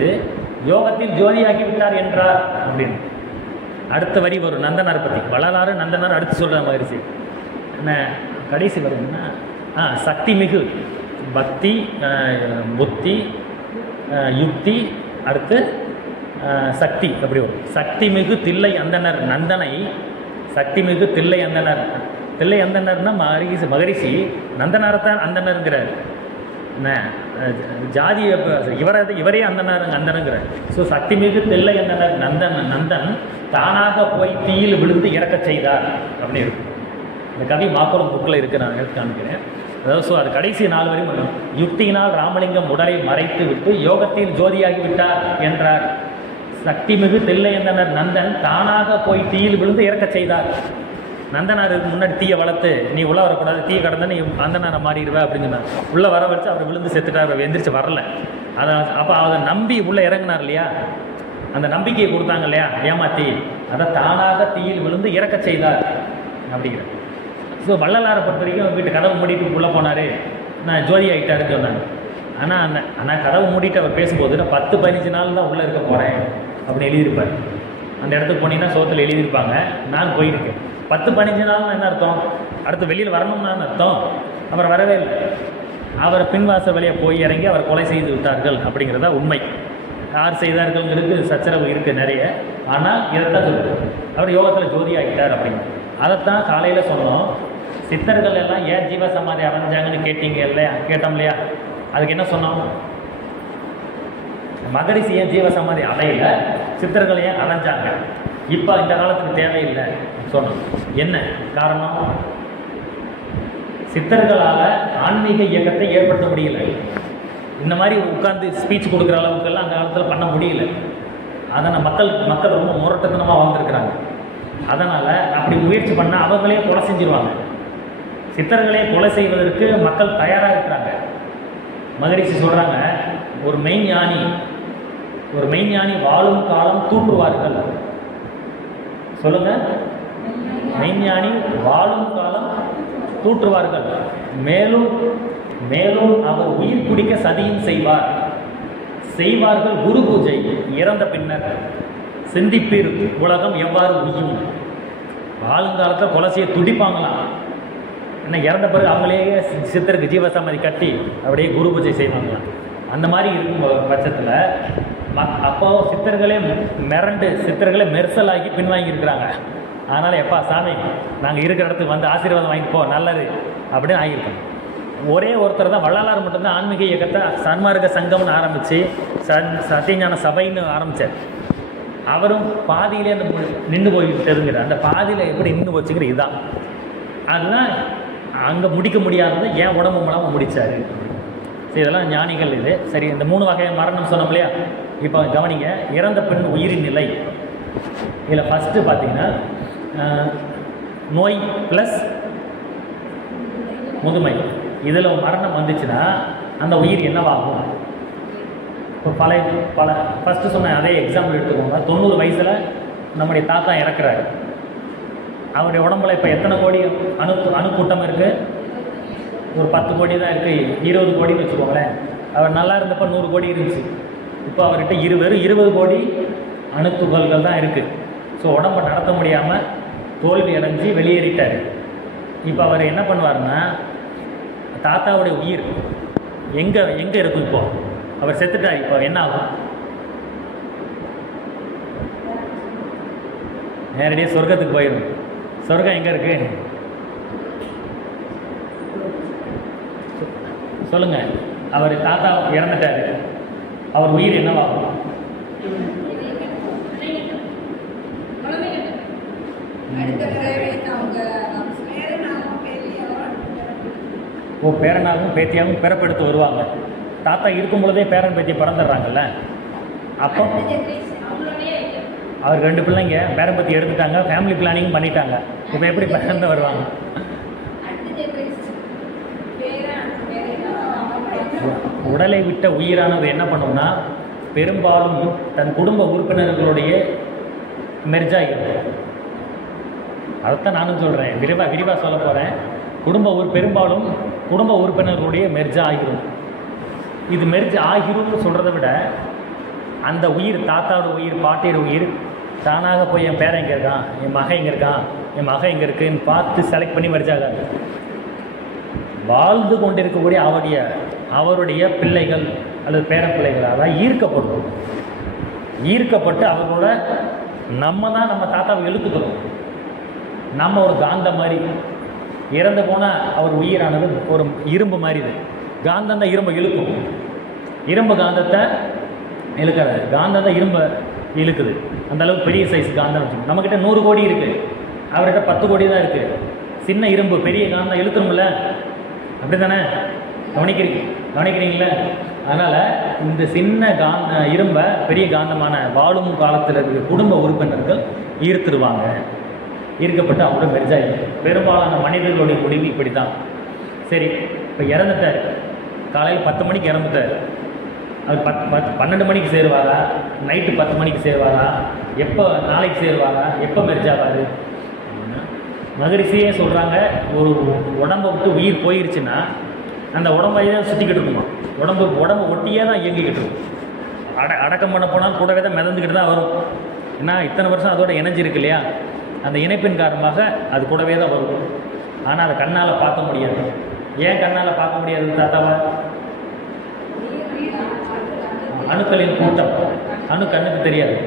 யோகத்தில் ஜோதியாகி விட்டார் என்றார் அப்படின்னு. அடுத்த வரி வரும் நந்தனார் பற்றி. வள்ளலாறு நந்தனார் அடுத்து சொல்கிற மகரிஷி என்ன கடைசி வருதுன்னா, சக்தி மிகு பக்தி, புத்தி, யுக்தி, அடுத்து சக்தி அப்படி வரும். சக்தி மிகு தில்லை அந்தனர் நந்தனை, சக்தி மிகு தில்லை அந்தனர். தில்லை அந்தனர்னா மகரிஷி நந்தனார்தான் அந்தனருங்கிறார். என்ன ஜாதி இவரே அந்தனருங்கிறார். ஸோ சக்தி மிகு தில்லை அந்தனர் நந்தன் தானாக போய் தீயில் விழுந்து இறக்க செய்தார் அப்படின்னு இருக்கும். இந்த கவி மாக்குளம் புக்கில் இருக்கு, நான் எடுத்து காமிக்கிறேன். அதாவது ஸோ அது கடைசி 4 வரையும் வரும். யுக்தியினால் ராமலிங்கம் உடலை மறைத்து விட்டு யோகத்தில் ஜோதியாகி விட்டார் என்றார். சக்தி மிகு தில்லை அந்தனர் நந்தன் தானாக போய் தீயில் விழுந்து இறக்க செய்தார். நந்தனார் முன்னாடி தீயை வளர்த்து, நீ உள்ளே வரக்கூடாது, தீயை கடந்த நீ அந்தனாரை மாறிடுவ அப்படின்னு சொன்னார். உள்ளே வர வச்சு அவர் விழுந்து செத்துட்டார், அவர் எந்திரிச்சு வரல. அப்போ அதை நம்பி உள்ளே இறங்கினார் இல்லையா, அந்த நம்பிக்கையை கொடுத்தாங்க இல்லையா ஏமாத்தி, அதை தானாக தீயில் விழுந்து இறக்க செய்தார் அப்படிங்கிற. ஸோ வள்ளலாரை பொறுத்த வரைக்கும் வீட்டு கதவு மூடிட்டு உள்ளே போனார், நான் ஜோதி ஆகிட்டாருன்னு சொன்னாங்க. ஆனால் கதவு மூடிட்டு அவர் பேசும்போது நான் 10-15 நாள் தான் உள்ளே இருக்க போகிறேன் அப்படின்னு எழுதியிருப்பார். அந்த இடத்துக்கு போனீங்கன்னா சோத்தில் எழுதியிருப்பாங்க, நான் போயிருக்கேன். 10-15 நாள்னு என்ன அர்த்தம்? அடுத்து வெளியில் வரணும்னு அர்த்தம். அவர் வரவே இல்லை. அவர் பின்வாசல் வழியாக போய் இறங்கி அவர் கொலை செய்து விட்டார்கள் அப்படிங்கிறதா உண்மை. யார் செய்தார்கள்ங்கிறது சச்சரவு இருக்குது நிறைய. ஆனால் இதைத்தான் சொல்லுது, அவர் யோகத்தில் ஜோதி ஆகிட்டார் அப்படிங்க. அதைத்தான் காலையில் சொன்னோம். சித்தர்கள் எல்லாம் ஏன் ஜீவ சமாதி அடைஞ்சாங்கன்னு கேட்டோம் இல்லையா? அதுக்கு என்ன சொன்னோம்? மகரிஷி ஏன் ஜீவ சமாதி அடையல, சித்தர்கள் ஏன் அடைஞ்சாங்க, இப்போ இந்த காலத்துக்கு தேவையில்லை சொன்னோம். என்ன காரணம்? சித்தர்களால் ஆன்மீக இயக்கத்தை ஏற்படுத்த முடியல. இந்த மாதிரி உட்காந்து ஸ்பீச் கொடுக்குற அளவுக்கெல்லாம் அந்த காலத்தில் பண்ண முடியல. அதனால் மக்கள் ரொம்ப முரட்டுத்தனமாக வாழ்ந்துருக்குறாங்க. அதனால் அப்படி முயற்சி பண்ணால் அவங்களே கொலை செஞ்சிருவாங்க. சித்தர்களே கொலை செய்வதற்கு மக்கள் தயாராக இருக்கிறாங்க. மகரிஷி சொல்கிறாங்க, ஒரு மெய்ஞானி வாழும் காலம் தூற்றுவார்கள். சொல்லுங்க, மெய்ஞானி வாழும் காலம் தூற்றுவார்கள். மேலும் அவர் உயிர் குடிக்க சதியும் செய்வார்கள் குரு பூஜை. இறந்த பின்னர் சிந்திப்பீர் உலகம் எவ்வாறு உய்யும். வாழுங்காலத்தில் கொலை செய்ய துடிப்பாங்களாம். என்ன இறந்த பிறகு அவங்களே சித்தருக்கு ஜீவசமாதி கட்டி அப்படியே குரு பூஜை செய்வாங்களாம். அந்த மாதிரி இருக்கும் பட்சத்தில் அப்போ சித்தர்களே சித்தர்களே மெர்சலாகி பின்வாங்கியிருக்கிறாங்க. அதனால் எப்பா சாமி, நாங்கள் இருக்கிற இடத்துக்கு வந்து ஆசீர்வாதம் வாங்கிட்டு போ, நல்லது அப்படின்னு ஆகியிருக்கோம். ஒரே ஒருத்தர் தான், வள்ளலார் மட்டும்தான் ஆன்மீக இயக்கத்தை சன்மார்க்க சங்கம்னு ஆரம்பித்து சத்தியஞான சபைன்னு ஆரம்பித்தார். அவரும் பாதியிலே அந்த நின்று போய்கிட்டதுங்கிற, அந்த பாதியில் எப்படி நின்று போச்சுங்கிற இதுதான். அதுதான் அங்கே முடிக்க முடியாதது ஏன் உடம்பு மூலமாக முடித்தார். சரி, இதெல்லாம் ஞானிகள் இது. சரி, இந்த 3 வகையான மரணம் சொன்னோம் இல்லையா? இப்போ கவனிங்க, இறந்த பின் உயிரின் நிலை. இதில் ஃபஸ்ட்டு பார்த்தீங்கன்னா நோய் ப்ளஸ் முதுமை. இதில் மரணம் வந்துச்சுன்னா அந்த உயிர் என்னவாகும்? இப்போ பல ஃபஸ்ட்டு சொன்ன அதே எக்ஸாம்பிள் எடுத்துக்கோங்க. 90 வயசில் நம்முடைய தாத்தா இறக்குறாரு. அவருடைய உடம்புல இப்போ எத்தனை கோடி அணுக்கூட்டம் இருக்குது? ஒரு 10 கோடி தான் இருக்குது, 20 கோடின்னு வச்சுக்கோங்களேன். அவர் நல்லா இருந்தப்போ 100 கோடி இருந்துச்சு. இப்போ அவர்கிட்ட 20 கோடி அணுத்துகள்கள் தான் இருக்குது. ஸோ உடம்பை நடத்த முடியாமல் தோல்வி அடைஞ்சு வெளியேறிட்டார். இப்போ அவர் என்ன பண்ணுவார்னா, தாத்தாவுடைய உயிர் எங்கே இருக்கும்? இப்போ அவர் செத்துட்டார். இப்போ என்ன ஆகும்? நேரடியாக சொர்க்கத்துக்கு போயிடும். சொர்க்கம் எங்கே இருக்கு சொல்லுங்க. அவர் தாத்தா இறந்துட்டாரு, அவர் உயிர் என்னவாகும்? ஓ, பேரனாகவும் பேத்தியாகவும் பிறப்பெடுத்து வருவாங்க. தாத்தா இருக்கும் பொழுதே பேரன் பேத்தி பிறந்துடுறாங்கல்ல. அப்போ அவர் 2 பிள்ளைங்க பேரன் பேத்தி எடுத்துட்டாங்க, ஃபேமிலி பிளானிங் பண்ணிட்டாங்க. இப்போ எப்படி பிறந்து வருவாங்க? உடலை விட்ட உயிரானது என்ன பண்ணும்னா பெரும்பாலும் தன் குடும்ப உறுப்பினர்களுடைய மெர்ஜாகிடும். அதைத்தான் நானும் சொல்கிறேன், விரிவாக சொல்ல போகிறேன். பெரும்பாலும் குடும்ப உறுப்பினர்களுடைய மெர்ஜா ஆகிரும். இது மெர்ஜ் ஆகிரும்னு சொல்கிறத விட அந்த உயிர், தாத்தாவோட உயிர், பாட்டியோட உயிர் தானாக போய் என் பேரன் இங்கே இருக்கான், என் மகன் இங்கே இருக்கான், என் மகன் இங்கே இருக்குன்னு பார்த்து செலக்ட் பண்ணி மெர்ஜ் ஆகாது. வாழ்ந்து கொண்டிருக்கக்கூடிய அவருடைய பிள்ளைகள் அல்லது பேர பிள்ளைகளால் ஈர்க்கப்பட்டு அவர்களோட நம்ம தான் நம்ம தாத்தாவை இழுத்துக்கணும். நம்ம ஒரு காந்தம் மாதிரி. இறந்து போனால் அவர் உயிரானது ஒரு இரும்பு மாதிரி. இது காந்தம் தான் இரும்பை இழுக்கும். இரும்பு காந்தத்தை இழுக்கிறது, காந்தம் தான் இரும்பை இழுக்குது. அந்தளவுக்கு பெரிய சைஸ் காந்தம் வச்சு. நம்மக்கிட்ட 100 கோடி இருக்குது, அவர்கிட்ட 10 கோடி தான் இருக்குது. சின்ன இரும்பு பெரிய காந்தம் இழுக்கணும்ல, அப்படி தானே? கவனிக்கிறீங்களா? அதனால் இந்த சின்ன இரும்பை பெரிய காந்தமான வாழும் காலத்தில் இருக்கிற குடும்ப உறுப்பினர்கள் ஈர்த்துருவாங்க. ஈர்க்கப்பட்டு அவங்களோட மெர்ஜாகி பெரும்பாலான மனிதர்களுடைய முடிவு இப்படி தான். சரி, இப்போ இறந்துட்டார், காலையில் 10 மணிக்கு இறந்துட்டார். அவர் 12 மணிக்கு சேருவாரா, நைட்டு 10 மணிக்கு சேருவாரா, எப்போ நாளைக்கு சேருவாரா, எப்போ மெர்ஜாவார்? மகரிஷியே சொல்கிறாங்க, ஒரு உடம்பை விட்டு உயிர் போயிடுச்சுன்னா அந்த உடம்பையே தான் சுற்றிக்கிட்டு இருக்குமா. உடம்பு ஒட்டியே தான் இயங்கிக்கிட்டு இருக்கும். அடக்கம் பண்ண போனால் கூடவே தான் மிதந்துக்கிட்டு தான் வரும். ஏன்னா இத்தனை வருஷம் அதோட இணைஞ்சிருக்கு இல்லையா, அந்த இணைப்பின் காரணமாக அது கூடவே தான் வரும். ஆனால் அதை கண்ணால் பார்க்க முடியாது. ஏன் கண்ணால் பார்க்க முடியாது தாத்தாவா? அணுக்களின் கூட்டம். கண்ணுக்கு தெரியாது.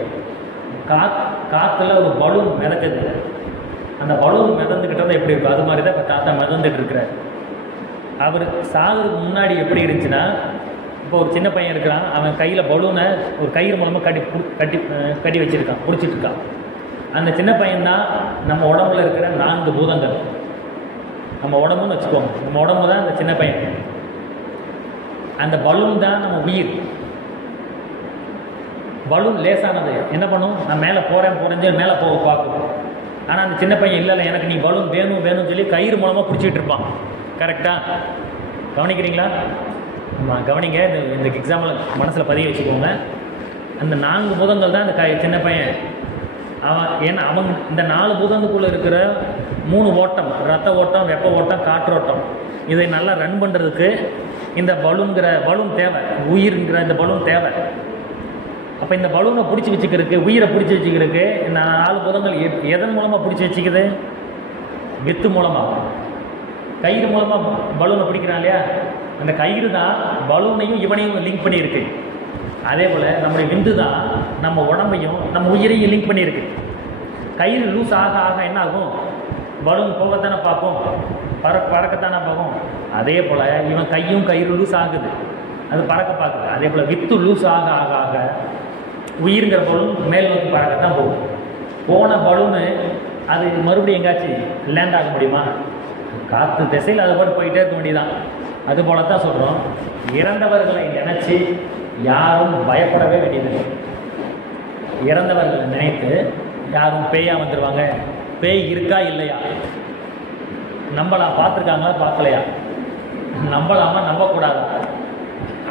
காற்றுல ஒரு பலூன் மிதக்குது. அந்த பலூன் மிதந்துக்கிட்டதான் எப்படி இருக்கும், அது மாதிரி தான் இப்போ தாத்தா மிதந்துட்டு இருக்கிறார். அவர் சாகிறதுக்கு முன்னாடி எப்படி இருந்துச்சுன்னா, இப்போ ஒரு சின்ன பையன் இருக்கிறான், அவன் கையில் பலூனை ஒரு கயிறு மூலமாக கட்டி வச்சுருக்கான், பிடிச்சிட்டு இருக்கான். அந்த சின்ன பையன்தான் நம்ம உடம்புல இருக்கிற 4 பூதங்கள். நம்ம உடம்புன்னு வச்சுக்கோங்க, நம்ம உடம்பு தான் அந்த சின்ன பையன். அந்த பலூன் தான் நம்ம உயிர். பலூன் லேசானது, என்ன பண்ணும், நான் மேலே போகிறேன்னு மேலே போக பார்க்கும். ஆனால் அந்த சின்ன பையன் இல்லை, எனக்கு நீ பலூன் வேணும்னு சொல்லி கயிறு மூலமாக பிடிச்சிட்டு இருப்பான். கரெக்டாக கவனிக்கிறீங்களா? ஆமாம், கவனிங்க. இந்த எக்ஸாம்பிள் மனசில் பதிய வச்சுக்கோங்க. அந்த 4 பூதங்கள் தான் அந்த சின்ன பையன். அவங்க இந்த 4 பூதங்களுக்குள்ளே இருக்கிற 3 ஓட்டம், ரத்த ஓட்டம், வெப்ப ஓட்டம், காற்றோட்டம், இதை நல்லா ரன் பண்ணுறதுக்கு இந்த பலூன் தேவை. உயிர்ங்கிற இந்த பலூன் தேவை. அப்போ இந்த பலூனை பிடிச்சி வச்சுக்கிறதுக்கு, உயிரை பிடிச்சி வச்சுக்கிறதுக்கு இந்த 4 பூதங்கள் எதன் மூலமாக பிடிச்சி வச்சுக்குது? வித்து மூலமாக, கயிறு மூலமாக பலூனை பிடிக்கிறான் இல்லையா? அந்த கயிறு தான் பலூனையும் இவனையும் லிங்க் பண்ணியிருக்கு. அதே போல் நம்முடைய விந்து தான் நம்ம உடம்பையும் நம்ம உயிரையும் லிங்க் பண்ணியிருக்கு. கயிறு லூஸ் ஆக ஆக என்ன ஆகும்? பலூன் போகத்தானே பார்க்கும், பறக்கத்தானே பார்க்கும். அதே போல் இவன் கையும் கயிறு லூஸ் ஆகுது, அது பறக்க பார்க்குது. அதே போல் வித்து லூஸ் ஆக ஆக ஆக உயிருங்கிற பலூன் மேல் நோக்கி பறக்கத்தான் போகும். போன பலூனு அது மறுபடியும் எங்காச்சும் லேண்ட் ஆக முடியுமா? காற்று திசையில் அதை போட்டு போயிட்டே இருக்க வேண்டியதான். அது போல தான் சொல்கிறோம், இறந்தவர்களை நினச்சி யாரும் பயப்படவே வேண்டியதில்லை. இறந்தவர்களை நினைத்து யாரும் பேயாக வந்துடுவாங்க, பேய் இருக்கா இல்லையா, நம்பலாம், பார்த்துருக்காங்களா பார்க்கலையா, நம்பலாமா நம்பக்கூடாதா?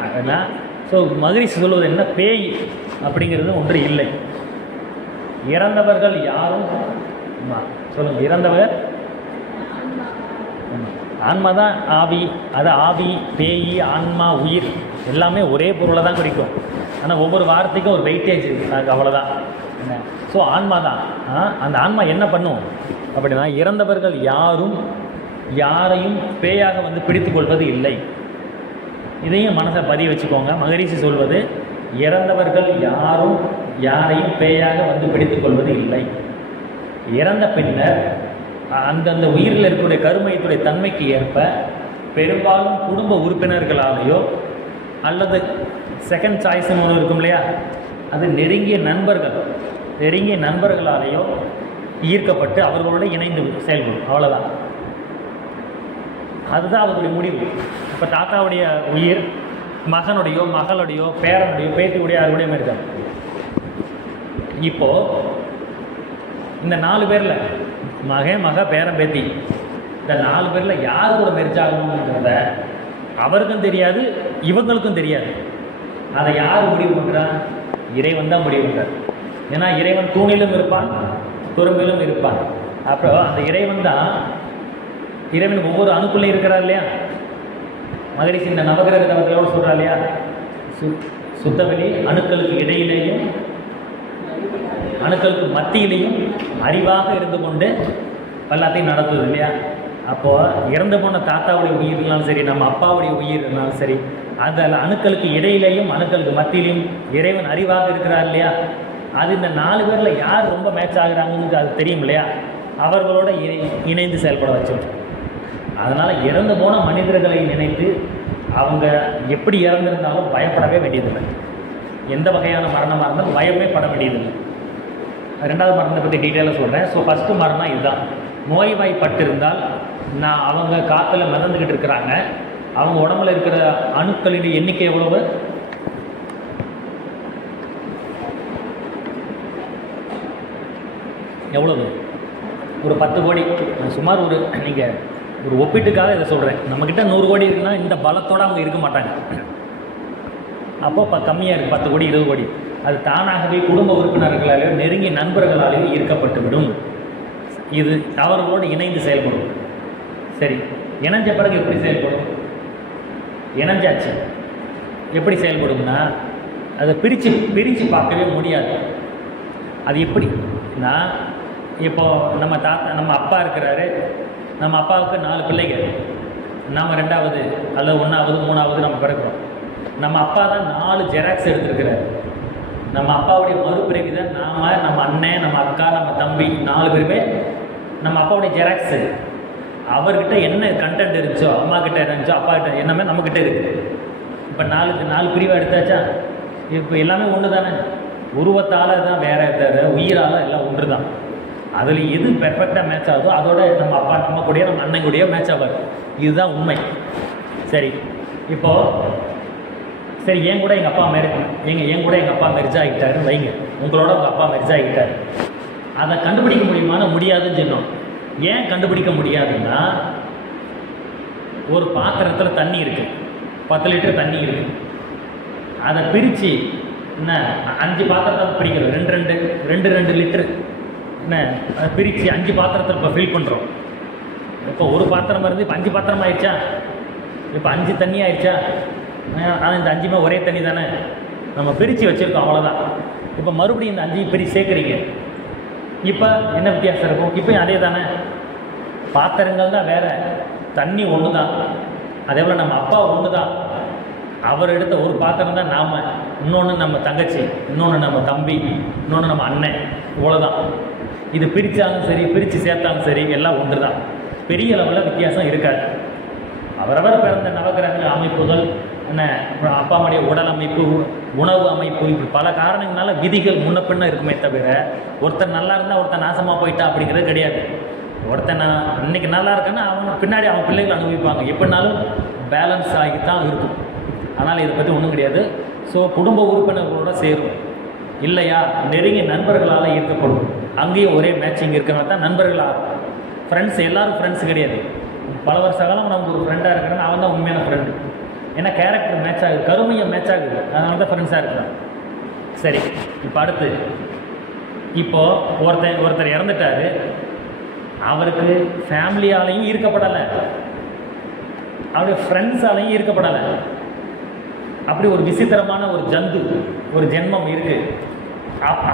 அதனால் ஸோ மகரிஷி சொல்வது என்ன, பேய் அப்படிங்கிறது ஒன்று இல்லை. இறந்தவர்கள் யாரும் சொல்லுங்கள், இறந்தவர் ஆன்மா தான். ஆவி, பேய், ஆன்மா, உயிர் எல்லாமே ஒரே பொருளை தான் குறிக்கும். ஆனால் ஒவ்வொரு வார்த்தைக்கும் ஒரு வெயிட்டேஜ் இருக்குது, அவ்வளோதான். ஸோ ஆன்மா தான். அந்த ஆன்மா என்ன பண்ணும் அப்படின்னா, இறந்தவர்கள் யாரையும் பேயாக வந்து பிடித்து கொள்வது இல்லை. இதையும் மனசை பதிய வச்சுக்கோங்க. மகரிஷி சொல்வது, இறந்தவர்கள் யாரையும் பேயாக வந்து பிடித்து கொள்வது இல்லை. இறந்த பின்னர் அந்தந்த உயிரில் இருக்கக்கூடிய கருமையத்துடைய தன்மைக்கு ஏற்ப பெரும்பாலும் குடும்ப உறுப்பினர்களாலேயோ அல்லது செகண்ட் சாய்ஸ்ன்னு ஒன்று இருக்கும் இல்லையா, அது நெருங்கிய நண்பர்களாலேயோ ஈர்க்கப்பட்டு அவர்களோடு இணைந்து செயல்படும். அவ்வளோதான், அதுதான் அவர்களுடைய முடிவு. இப்போ தாத்தாவுடைய உயிர் மகனுடையோ மகளுடையோ பேரனுடையோ பேத்தியுடைய யாருடைய மாதிரி தான். இப்போது இந்த 4 பேரில் மக பேரன் பேத்தி, இந்த 4 பேரில் யார் கூட மெர்ஜ் ஆகணுங்கிறத அவருக்கும் தெரியாது, இவங்களுக்கும் தெரியாது. அதை யார் முடிவு பண்ணுறான்? இறைவன் தான் முடிவு பண்ணுறார். ஏன்னா இறைவன் தூணிலும் இருப்பான், துரும்பிலும் இருப்பான். அப்புறம் அந்த இறைவன் ஒவ்வொரு அணுக்குள்ளே இருக்கிறார் இல்லையா. மகரிஷி இந்த நவகிரக தவத்திலோடு சொல்கிறா இல்லையா, சுத்தவெளி அணுக்களுக்கு இடையிலேயும் அணுக்களுக்கு மத்தியிலையும் அறிவாக இருந்து கொண்டு எல்லாத்தையும் நடத்துது இல்லையா. அப்போது இறந்து போன தாத்தாவுடைய உயிர் இருந்தாலும் சரி, நம்ம அப்பாவுடைய உயிர் இருந்தாலும் சரி, அதில் அணுக்களுக்கு இடையிலேயும் அணுக்களுக்கு மத்தியிலையும் இறைவன் அறிவாக இருக்கிறார் இல்லையா. அது இந்த 4 பேரில் யார் ரொம்ப மேட்ச் ஆகுறாங்கன்னு அது தெரியும் இல்லையா, அவர்களோட இணைந்து செயல்பட வச்சோம். அதனால் இறந்து போன மனிதர்களை நினைத்து அவங்க எப்படி இறந்திருந்தாலும் பயப்படவே வேண்டியதில்லை. எந்த வகையான மரணமாக இருந்தாலும் பயமே பட வேண்டியதில்லை. 2வது மரணத்தை பற்றி டீட்டெயிலாக சொல்கிறேன். ஸோ ஃபஸ்ட்டு மரணம் இதுதான். நோய்வாய்ப்பட்டிருந்தால் அவங்க காற்றுல மிதந்துக்கிட்டு இருக்கிறாங்க, அவங்க உடம்புல இருக்கிற அணுக்களின் எண்ணிக்கை எவ்வளவு? எவ்வளவு? ஒரு 10 கோடி. சுமார் நீங்கள் ஒரு ஒப்பீட்டுக்காக இதை சொல்கிறேன். நம்மக்கிட்ட 100 கோடி இருக்குன்னா இந்த பலத்தோடு அவங்க இருக்க மாட்டாங்க. அப்போ கம்மியாக இருக்குது, 10 கோடி 20 கோடி. அது தானாகவே குடும்ப உறுப்பினர்களாலேயோ நெருங்கிய நண்பர்களாலேயோ ஈர்க்கப்பட்டுவிடும். இது அவர்களோடு இணைந்து செயல்படும். சரி, இணைஞ்ச பிறகு எப்படி செயல்படும்? இணைஞ்சாச்சு எப்படி செயல்படும்னா, அதை பிரித்து பார்க்கவே முடியாது. அது எப்படின்னா, இப்போது நம்ம அப்பா இருக்கிறாரு, நம்ம அப்பாவுக்கு 4 பிள்ளைகள், நாம் 2வது அல்லது 1வது 3வது நம்ம பிறக்கிறோம். நம்ம அப்பா தான் 4 ஜெராக்ஸ் எடுத்துருக்கிறார். நம்ம அப்பாவுடைய மறுபிறவி தான் நம்ம அண்ணன், நம்ம அக்கா, நம்ம தம்பி 4 பேருமே நம்ம அப்பாவுடைய ஜெராக்ஸு. அவர்கிட்ட என்ன கண்டென்ட் இருந்துச்சோ, அம்மா கிட்ட இருந்துச்சோ, அப்பா கிட்ட என்னமே நம்மக்கிட்ட இருக்குது. இப்போ 4 பிரிவாக எடுத்தாச்சா? இப்போ எல்லாமே ஒன்று தானே. உருவத்தால் தான் வேறு உயிரால் எல்லாம் ஒன்று தான். அதில் எது பெர்ஃபெக்டாக மேட்ச் ஆகுதோ அதோட நம்ம அப்பா நம்ம கூடயோ நம்ம அண்ணன் கூடயோ மேட்ச் ஆகாது. இதுதான் உண்மை. சரி, இப்போது சரி, என் கூட எங்கள் அப்பா எங்கள் அப்பா மெர்ஜ் ஆகிட்டாருன்னு வைங்க. உங்களோட உங்கள் அப்பா மெர்ஜ் ஆகிட்டார். அதை கண்டுபிடிக்க முடியாதுன்னு சொன்னோம். ஏன் கண்டுபிடிக்க முடியாதுன்னா, ஒரு பாத்திரத்தில் தண்ணி இருக்குது, 10 லிட்டர் தண்ணி இருக்குது. அதை பிரித்து என்ன 5 பாத்திரத்தை பிடிக்கிறோம், 2 லிட்டரு என்ன அதை பிரித்து 5 பாத்திரத்தில் இப்போ ஃபில் பண்ணுறோம். இப்போ ஒரு பாத்திரம் இருந்து இப்போ 5 பாத்திரம் ஆயிடுச்சா? இப்போ 5 தண்ணி ஆயிடுச்சா? ஆனால் இந்த 5மே ஒரே தண்ணி தானே, நம்ம பிரித்து வச்சுருக்கோம், அவ்வளோதான். இப்போ மறுபடியும் இந்த 5 பிரித்து சேர்க்குறீங்க. இப்போ என்ன வித்தியாசம் இருக்கும்? இப்போ அதே தானே, பாத்திரங்கள் தான் வேறு, தண்ணி ஒன்று தான். அதே போல் நம்ம அப்பா ஒன்று தான். அவர் எடுத்த ஒரு பாத்திரம் தான் நாம், இன்னொன்று நம்ம தங்கச்சி, இன்னொன்று நம்ம தம்பி, இன்னொன்று நம்ம அண்ணன், இவ்வளோதான். இது பிரித்தாலும் சரி, பிரித்து சேர்த்தாலும் சரி, எல்லாம் ஒன்று தான். பெரிய லெவலில் வித்தியாசம் இருக்காது. அவரவர் பிறந்த நவகிரக அமைப்புகள் என்ன, அப்பா அம்மாவுடைய உடல் அமைப்பு, உணவு அமைப்பு, இப்படி பல காரணங்களால விதிகள் முன்ன பின்ன இருக்குமே தவிர, ஒருத்தர் நல்லா இருந்தால் ஒருத்தர் நாசமாக போயிட்டா அப்படிங்கிறது கிடையாது. ஒருத்தன் நான் இன்றைக்கி நல்லா இருக்கேன்னா அவன் பின்னாடி அவன் பிள்ளைகள் அனுபவிப்பாங்க. எப்படினாலும் பேலன்ஸ் ஆகி தான் இருக்கும். ஆனால் இதை பற்றி ஒன்றும் கிடையாது. ஸோ குடும்ப உறுப்பினர்களோட சேரும் இல்லையா, நெருங்கிய நண்பர்களால் ஈர்க்கப்படும். அங்கேயும் ஒரே மேட்சிங் இருக்கிறவங்க தான் நண்பர்களாக. ஃப்ரெண்ட்ஸ் எல்லோரும் ஃப்ரெண்ட்ஸ் கிடையாது. பல வருஷ காலம் நமக்கு ஒரு ஃப்ரெண்டாக இருக்கிறான்னு அவன் தான் உண்மையான ஃப்ரெண்டு. ஏன்னா கேரக்டர் மேட்ச் ஆகுது, கருமையை மேட்ச் ஆகுது, அதனால தான் ஃப்ரெண்ட்ஸாக இருக்கிறான். சரி, இப்போ அடுத்து இப்போது ஒருத்தர் இறந்துட்டார். அவருக்கு ஃபேமிலியாலையும் ஈர்க்கப்படலை, அவருடைய ஃப்ரெண்ட்ஸாலையும் ஈர்க்கப்படலை. அப்படி ஒரு விசித்திரமான ஒரு ஜந்து, ஒரு ஜென்மம் இருக்குது.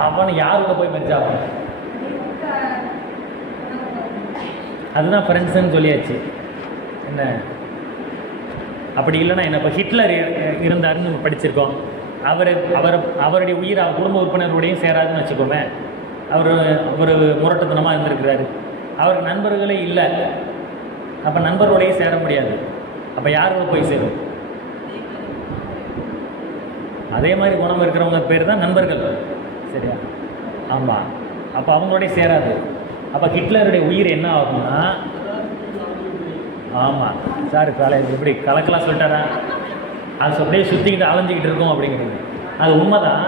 அவன் யாரோட போய் மெர்ஜ் ஆகும்? அதுதான் ஃப்ரெண்ட்ஸுன்னு சொல்லியாச்சு. என்ன அப்படி இல்லைன்னா என்ன, இப்போ ஹிட்லர் இருந்தாருன்னு நம்ம படிச்சிருக்கோம். அவருடைய உயிர் அவர் குடும்ப உறுப்பினருடையும் சேராதுன்னு வச்சுக்கோமே. அவர் ஒரு முரட்டுத்தனமாக இருந்திருக்கிறாரு, அவருக்கு நண்பர்களே இல்லை. அப்போ நண்பர்களோடையே சேர முடியாது. அப்போ யாரோட போய் சேரும்? அதே மாதிரி குணம் இருக்கிறவங்க பேர் தான் நண்பர்கள். சரியா? ஆமாம். அப்போ அவங்களோடய சேராது. அப்போ ஹிட்லருடைய உயிர் என்ன ஆகும்னா, ஆமாம் சார் எப்படி கலக்கலாக சொல்லிட்டாரா, அது அப்படியே சுற்றிக்கிட்டு அலைஞ்சிக்கிட்டு இருக்கோம் அப்படிங்கிறது அது உண்மைதான்.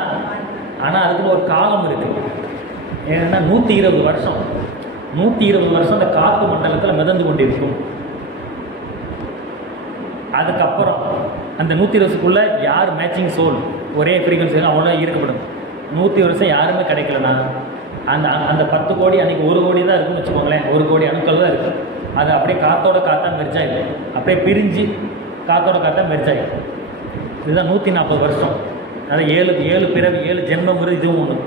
ஆனால் அதுக்குன்னு ஒரு காலம் இருக்குது. ஏன்னா 120 வருஷம் 120 வருஷம் அந்த காற்று மண்டலத்தில் மிதந்து கொண்டு இருக்கும். அதுக்கப்புறம் அந்த 120 வருஷத்துக்குள்ளே யார் மேட்சிங் சோல் ஒரே ஃப்ரீக்வன்சி அவ்வளோ ஈர்க்கப்படும். 120 வருஷம் யாருமே கிடைக்கலனா அந்த அந்த 10 கோடி அன்றைக்கி 1 கோடி தான் இருக்குன்னு வச்சுக்கோங்களேன். 1 கோடி அணுக்கள் தான் இருக்குது. அது அப்படியே காற்றோட காற்றா மெர்ஜாயிடும். அப்படியே பிரிஞ்சு காற்றோட காற்றா மெர்ஜாயிடும். இதுதான் 140 வருஷம். அதாவது 7 பிறவி 7 ஜென்மங்கிறது இதுவும் ஒன்று.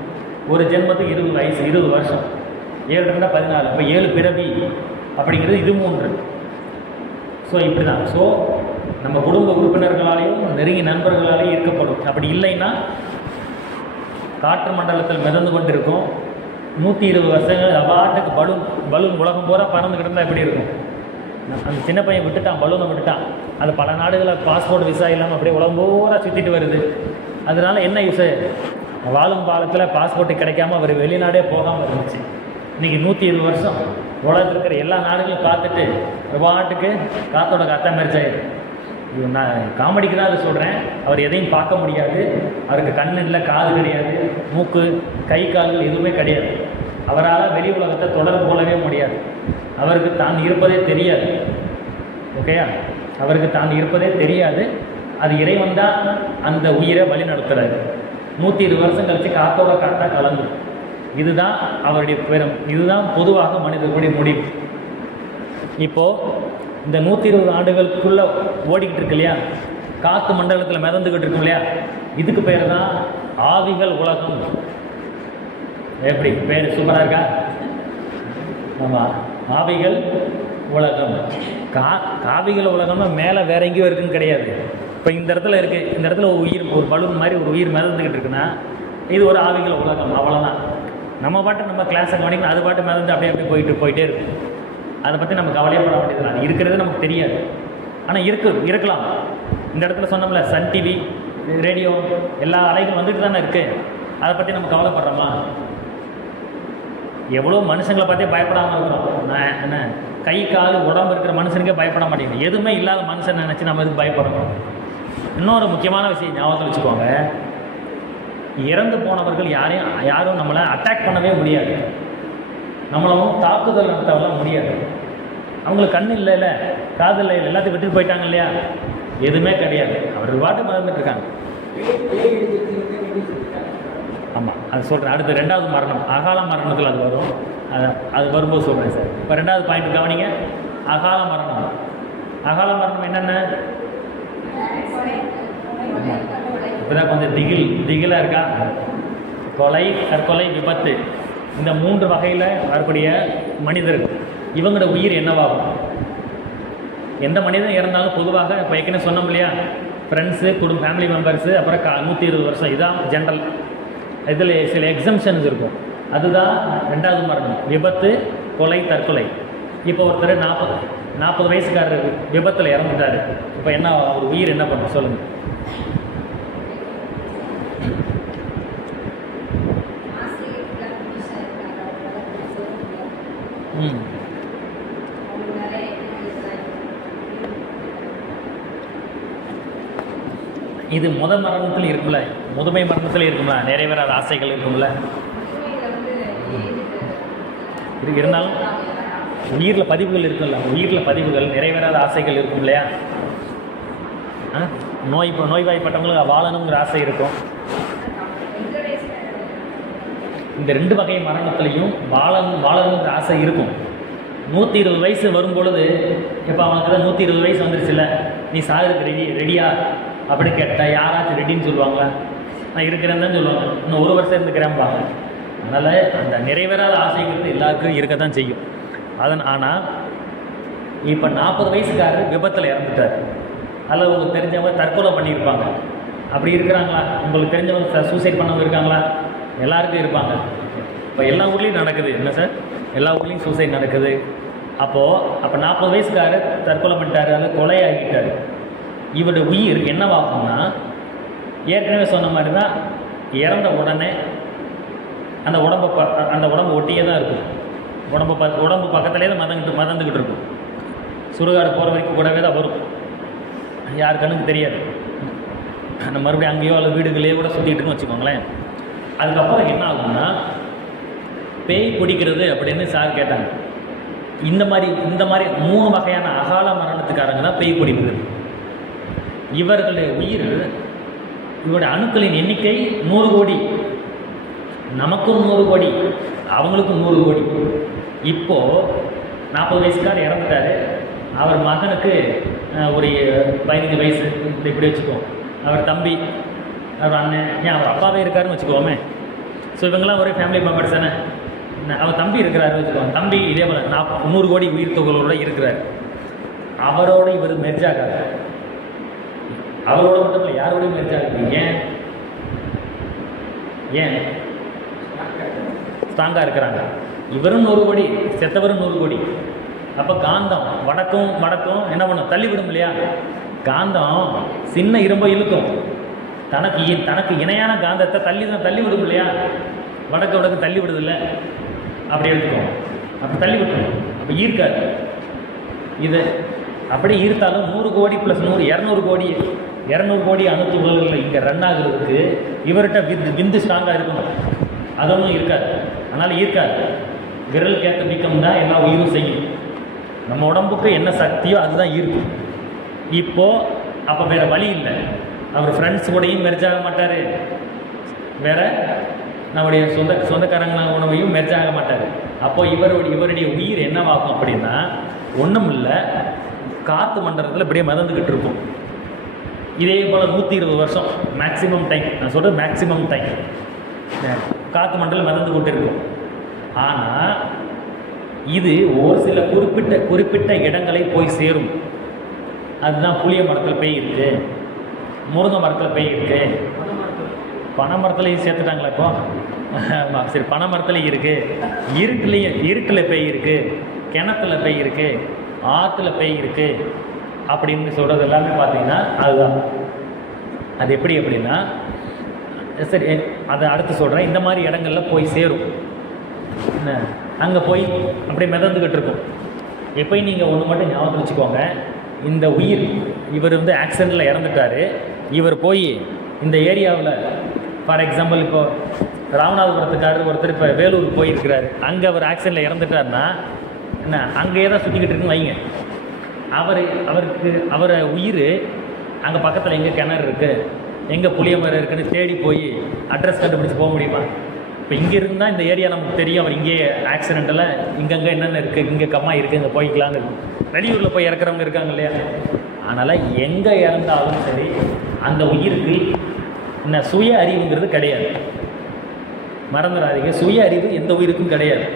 ஒரு ஜென்மத்துக்கு 20 வயசு 20 வருஷம். 7 2 14. இப்போ 7 பிறவி அப்படிங்கிறது இதுவும் ஒன்று. ஸோ இப்படி தான். ஸோ நம்ம குடும்ப உறுப்பினர்களாலேயும் நெருங்கிய நண்பர்களாலேயும் ஈர்க்கப்படும். அப்படி இல்லைன்னா காற்று மண்டலத்தில் மிதந்து கொண்டு இருக்கும். 120 வருஷங்கள் அவாட்டுக்கு பலூன் உலகம் பூரா பறந்துக்கிட்டு இருந்தால் எப்படி இருக்கும்? அந்த சின்ன பையன் விட்டுட்டான், பலூனை விட்டுட்டான். அது பல நாடுகளில் பாஸ்போர்ட் விசா இல்லாமல் அப்படியே உலகம் பூரா சுற்றிட்டு வருது. அதனால என்ன யூஸு? வாழும் காலத்தில் பாஸ்போர்ட்டு கிடைக்காம அவர் வெளிநாடே போகாமல் இருந்துச்சு. இன்றைக்கி 120 வருஷம் உலகத்தில் இருக்கிற எல்லா நாடுகளையும் பார்த்துட்டு பாட்டுக்கு காற்றோட காற்றா மெர்ஜாயிரு. இது நான் காமெடிக்கு தான் அதை சொல்கிறேன். அவர் எதையும் பார்க்க முடியாது. அவருக்கு கண் இல்லை, காது கிடையாது, மூக்கு, கை கால்கள் எதுவுமே கிடையாது. அவரால் வெளி உலகத்தை தொடர்பு கொள்ளவே முடியாது. அவருக்கு தான் இருப்பதே தெரியாது. ஓகேயா? அவருக்கு தான் இருப்பதே தெரியாது. அது இறைவன் தான் அந்த உயிரை வழி நடத்துகிறாரு. 120 வருஷம் கழித்து காற்றோட காற்றா கலந்து. இதுதான் அவருடைய பெரும். இதுதான் பொதுவாக மனிதர்களுடைய முடிவு. இப்போது இந்த 120 ஆண்டுகளுக்குள்ளே ஓடிக்கிட்டு இருக்கு இல்லையா, காற்று மண்டலத்தில் மிதந்துக்கிட்டு இருக்கும் இல்லையா, இதுக்கு பேர் தான் ஆவிகள் உலகம். எப்படி பேர் சூப்பராக இருக்கா? ஆமாம், ஆவிகள் உலகம். காவிகள் உலகம்னா மேலே வேற எங்கேயோ இருக்குன்னு கிடையாது. இப்போ இந்த இடத்துல இருக்குது, இந்த இடத்துல ஒரு பலூன் மாதிரி ஒரு உயிர் மிதந்துக்கிட்டு இருக்குன்னா இது ஒரு ஆவிகள் உலகம். அவ்வளோதான். நம்ம பாட்டு நம்ம கிளாஸை கவனிக்கணும், அது பாட்டு மிதந்து அப்படியே போயிட்டே இருக்கும். அதை பற்றி நம்ம கவலையப்பட வேண்டியது. அது இருக்கிறது நமக்கு தெரியாது. ஆனால் இருக்கலாம். இந்த இடத்துல சொன்னோம்ல, சன் டிவி, ரேடியோ, எல்லா அலைகளும் வந்துட்டு தானே இருக்குது. அதை பற்றி நம்ம கவலைப்படுறோமா? எவ்வளோ மனுஷங்களை பார்த்தே பயப்படாமல் இருக்கிறோம். நான் என்ன கை கால் உடம்பு இருக்கிற மனுஷனுக்கே பயப்பட மாட்டேங்குது. எதுவுமே இல்லாத மனுஷன் நினச்சி நம்ம எதுக்கு பயப்படணும்? இன்னொரு முக்கியமான விஷயம் ஞாபகத்தில் வச்சுக்கோங்க. இறந்து போனவர்கள் யாரும் நம்மளை அட்டாக் பண்ணவே முடியாது. நம்மளும் தாக்குதல் நடத்தவெல்லாம் முடியாது. அவங்களுக்கு கண் இல்லைல்ல, காது இல்லை, எல்லாத்தையும் விட்டுட்டு போயிட்டாங்க இல்லையா, எதுவுமே கிடையாது. அவர் பாட்டு மறந்துட்டு இருக்காங்க. ஆமாம், அது சொல்கிறேன். அடுத்து 2வது மரணம், அகால மரணத்தில் அது வரும். அது வரும்போது சொல்கிறேன் சார். இப்போ 2வது பாயிண்ட் கவனிங்க. அகால மரணம். அகால மரணம் என்னென்ன? இப்போ தான் கொஞ்சம் திகிலாக இருக்கா? கொலை, தற்கொலை, விபத்து. இந்த 3 வகையில் வரக்கூடிய மனிதர்கள், இவங்களோட உயிர் என்னவாகும்? எந்த மனிதன் இறந்தாலும் பொதுவாக இப்போ ஏற்கனவே சொன்னோம் இல்லையா, ஃப்ரெண்ட்ஸு, ஃபேமிலி மெம்பர்ஸு, அப்புறம் 120 வருஷம், இதுதான் ஜென்ரல். இதில் சில எக்ஸம்ஷன்ஸ் இருக்கும். அதுதான் 2வது மரணம், விபத்து, கொலை, தற்கொலை. இப்போ ஒருத்தர் 40 வயசுக்காரர் விபத்தில் இறந்துட்டார். இப்போ என்ன, ஒரு உயிர் என்ன பண்ணும் சொல்லுங்கள்? இது மரணத்தில் இருக்கும்ல, முதுமை மரணத்தில் இருக்கும்ல, நிறைவேறாத ஆசைகள் இருக்கும்ல. இருந்தாலும் உயிரில் பதிவுகள் இருக்குல்ல, உயிரில் பதிவுகள், நிறைவேறாத ஆசைகள் இருக்கும் இல்லையா. நோய்வாய்ப்பட்டவங்களுக்கு வாழணுங்கிற ஆசை இருக்கும். இந்த 2 வகை மரணத்துலேயும் வாழணுங்கிற ஆசை இருக்கும். 120 வயசு வரும்பொழுது, இப்போ அவனுக்கு தான் 120 வயசு வந்துருச்சுல்ல, நீ சாகிறதுக்கு ரெடியா அப்படின்னு கேட்டால் யாராச்சும் ரெடின்னு சொல்லுவாங்களா? நான் இருக்கிறேன்னு தான் சொல்லுவாங்க. இன்னும் 1 வருஷம் இருந்துக்கிறேன்பாங்க. அதனால் அந்த நிறைவேறாத ஆசைங்கிறது எல்லாருக்கும் இருக்க தான் செய்யும். ஆனால் இப்போ 40 வயசுக்காரர் விபத்தில் இறந்துட்டார். அதில் உங்களுக்கு தெரிஞ்சவங்க தற்கொலை பண்ணியிருப்பாங்க. அப்படி இருக்கிறாங்களா? உங்களுக்கு தெரிஞ்சவங்க சூசைட் பண்ணவங்க இருக்காங்களா? எல்லாருக்கும் இருப்பாங்க. இப்போ எல்லா ஊர்லேயும் நடக்குது என்ன சார், எல்லா ஊர்லேயும் சூசைட் நடக்குது. அப்போ 40 வயசுக்காரர் தற்கொலை பண்ணிட்டாரு, அது கொலை ஆகிட்டாரு. இவருடைய உயிர் என்னவாகும்னா, ஏற்கனவே சொன்ன மாதிரி தான் இறந்த உடனே அந்த உடம்பு ஒட்டியே தான் இருக்கும். உடம்பு பக்கத்துலேயே தான் மதந்துக்கிட்டு இருக்கும். சுடுகாடு போகிற வரைக்கும் கூடவே தான் வரும், யார் கண்ணுக்கு தெரியாது. அந்த மறுபடியும் அங்கேயோ அல்லது வீடுகளே கூட சுற்றிட்டு இருக்குன்னு வச்சுக்கோங்களேன். அதுக்கப்புறம் என்ன ஆகும்னா, பேய் பிடிக்கிறது அப்படின்னு சார் கேட்டாங்க. இந்த மாதிரி 3 வகையான அகால மரணத்துக்காரங்க தான் பேய் பிடிக்கிறது. இவர்களுடைய உயிர், இவருடைய அணுக்களின் எண்ணிக்கை 100 கோடி. நமக்கும் 100 கோடி, அவங்களுக்கும் 100 கோடி. இப்போது 40 வயசுக்காரர் இறந்துட்டாரு. அவர் மகனுக்கு ஒரு 15 வயசு இப்படி வச்சுக்கோ. அவர் தம்பி, அவர் அண்ணன், ஏன் அவர் அப்பாவே இருக்காருன்னு வச்சுக்கோமே. ஸோ இவங்கெல்லாம் ஒரே ஃபேமிலி மெம்பர்ஸ் தானே. அவர் தம்பி இருக்கிறாரு வச்சுக்கோங்க. தம்பி இதே போல் 100 கோடி உயிர் தொகைகளோடு இருக்கிறார். அவரோட இவர் மெர்ஜ் ஆகாது. அவரோட மட்டும் இல்லை, யாரோடையும் மெர்ஜ் ஆகுது. ஏன் ஸ்ட்ராங்காக இருக்கிறாங்க. இவரும் 100 கோடி, செத்தவரும் 100 கோடி. அப்போ காந்தம் வடக்கும் என்ன பண்ணும், தள்ளி விடும் இல்லையா. காந்தம் சின்ன இரும்பை இழுக்கும், தனக்கு இணையான காந்தத்தை தள்ளி விடும் இல்லையா. வடக்கு தள்ளி விடுது இல்லை, அப்படி எடுத்துக்கோம். அப்போ தள்ளி விட்டுரும், அப்போ ஈர்க்காது. இது அப்படி ஈர்த்தாலும் 100 கோடி + 100 200 கோடி அணுத்துகள்கள் இங்கே ரன் ஆகுறதுக்கு இவர்கிட்ட விந்து ஸ்ட்ராங்காக இருக்கணும். அதொன்றும் இருக்காது, அதனால் ஈர்க்காது. விரல் கேட்ட வீக்கம் தான் எல்லா உயிரும் செய்யும். நம்ம உடம்புக்கு என்ன சக்தியோ அதுதான் ஈர்க்கும். இப்போது அப்போ வேறு வழி இல்லை. அவர் ஃப்ரெண்ட்ஸ் கூடயும் மெர்ஜ் ஆக மாட்டார், வேறு நம்முடைய சொந்தக்காரங்கள உணவையும் மெர்ஜ் ஆக மாட்டார். அப்போது இவருடைய உயிர் என்னவாகும் அப்படின்னா, ஒன்றும் இல்லை, காற்று மண்டலத்தில் இப்படியே மிதந்துக்கிட்டு இருக்கும். இதே போல் 120 வருஷம் மேக்ஸிமம் டைம், நான் சொல்கிறது மேக்ஸிமம் டைம் காற்று மண்டலம் மிதந்து கொண்டு இருக்கும். ஆனால் இது ஒரு சில குறிப்பிட்ட இடங்களை போய் சேரும். அதுதான் புளிய மரத்தில் பேய் இருக்குது, முருங்கை மரத்தில் பேய் இருக்குது, பனை மரத்துலையும் சேர்த்துட்டாங்களா இப்போ. சரி, பனை மரத்துலையும் இருக்குது, இருட்டில் பேய் இருக்குது, கிணத்துல பேய் இருக்குது, ஆற்றுல பேய் இருக்குது அப்படின்னு சொல்கிறது எல்லாமே பார்த்தீங்கன்னா அதுதான். அது எப்படி அப்படின்னா, சரி அதை அடுத்து சொல்கிறேன். இந்த மாதிரி இடங்களில் போய் சேரும். அங்கே போய் அப்படியே மிதந்துக்கிட்டு இருக்கும். எப்போயும் நீங்கள் ஒன்று மட்டும் ஞாபகம் வச்சுக்கோங்க, இந்த உயிர் இவர் ஆக்சிடெண்ட்டில் இறந்துட்டார். இவர் போய் இந்த ஏரியாவில், ஃபார் எக்ஸாம்பிள் இப்போ ராமநாதபுரத்துக்காரர் ஒருத்தர் இப்போ வேலூர் போயிருக்கிறாரு, அங்கே அவர் ஆக்சிடெண்ட்டில் இறந்துட்டார்னா என்ன, அங்கேயே தான் சுற்றிக்கிட்டு இருக்குன்னு வைங்க. அவரை உயிர் அங்கே பக்கத்தில் எங்கே கிணறு இருக்குது, எங்கே புளிய மரம் இருக்குன்னு தேடி போய் அட்ரஸ் கண்டுபிடிச்சி போக முடியுமா? இப்போ இங்கே இருந்தால் இந்த ஏரியா நமக்கு தெரியும், அவர் இங்கே ஆக்சிடெண்ட்டில் இங்கங்கே என்னென்ன இருக்குது, இங்கே கம்மா இருக்குது, இங்கே போய்க்கலான்னு இருக்கும். வெளியூரில் போய் இறக்குறவங்க இருக்காங்க இல்லையா. அதனால் எங்கே இறந்தாலும் சரி, அந்த உயிருக்கு என்ன சுய அறிவுங்கிறது கிடையாது. மறந்துடாதீங்க, சுய அறிவு எந்த உயிருக்கும் கிடையாது.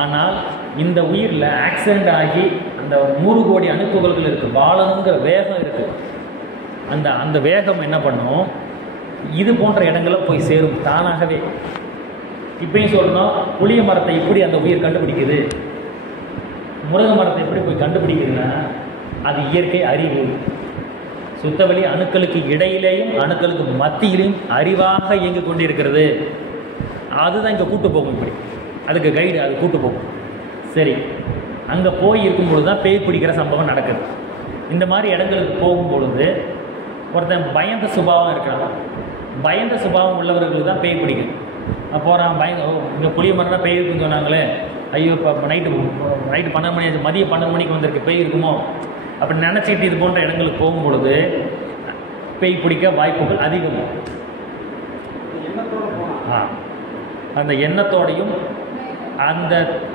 ஆனால் இந்த உயிரில் ஆக்சிடெண்ட் ஆகி அந்த 100 கோடி அணுத்துகள்கள் இருக்குது, வாழணுங்கிற வேகம் இருக்குது. அந்த வேகம் என்ன பண்ணும், இது போன்ற இடங்களில் போய் சேரும் தானாகவே. இப்பயும் சொல்லணும், புளிய மரத்தை எப்படி அந்த உயிர் கண்டுபிடிக்குது, முருங்கை மரத்தை எப்படி போய் கண்டுபிடிக்குதுன்னா, அது இயற்கை அறிவு. சுத்தவெளி அணுக்களுக்கு இடையிலேயும் அணுக்களுக்கு மத்தியிலையும் அறிவாக இயங்கி கொண்டிருக்கிறது. அதுதான் இங்கே கூட்டு போகும். இப்படி அதுக்கு கைடு, அது கூட்டு போகும். சரி, அங்கே போய் இருக்கும்பொழுது தான் பேய் பிடிக்கிற சம்பவம் நடக்குது. இந்த மாதிரி இடங்களுக்கு போகும்பொழுது ஒருத்தன் பயந்த சுபாவம் இருக்கிறான். பயந்த சுபாவம் உள்ளவர்களுக்கு தான் பேய் பிடிக்கும். போகிறான் இங்கே புளிய மரம்னா பேய் இருக்குன்னு சொன்னாங்களே, ஐயோ இப்போ நைட்டு 12 மணி ஆச்சு, மதியம் 12 மணிக்கு வந்திருக்கு, பேய் இருக்குமோ அப்படி நினச்சிக்கிட்டு இது போன்ற இடங்களுக்கு போகும்பொழுது பேய் பிடிக்க வாய்ப்புகள் அதிகம். அந்த எண்ணத்தோடையும்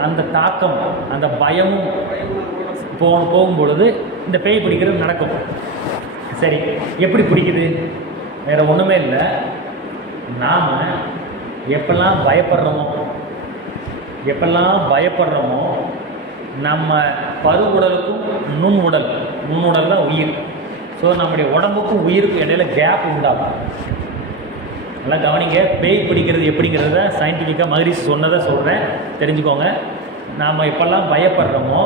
அந்த தாக்கம், அந்த பயமும் போகும்பொழுது இந்த பேய் பிடிக்கிறது நடக்கும். சரி, எப்படி பிடிக்குது? வேறு ஒன்றுமே இல்லை. நாம் எப்பெல்லாம் பயப்படுறோமோ நம்ம பருவுடலுக்கும் நுண்ணுடல் தான் உயிர். ஸோ நம்முடைய உடம்புக்கும் உயிருக்கும் இடையில கேப் உண்டாகும். நல்லா கவனிங்க. பேய் பிடிக்கிறது எப்படிங்கிறத சயின்டிஃபிக்காக மகரிஷி சொன்னதை சொல்கிறேன், தெரிஞ்சுக்கோங்க. நாம் எப்பெல்லாம் பயப்படுறோமோ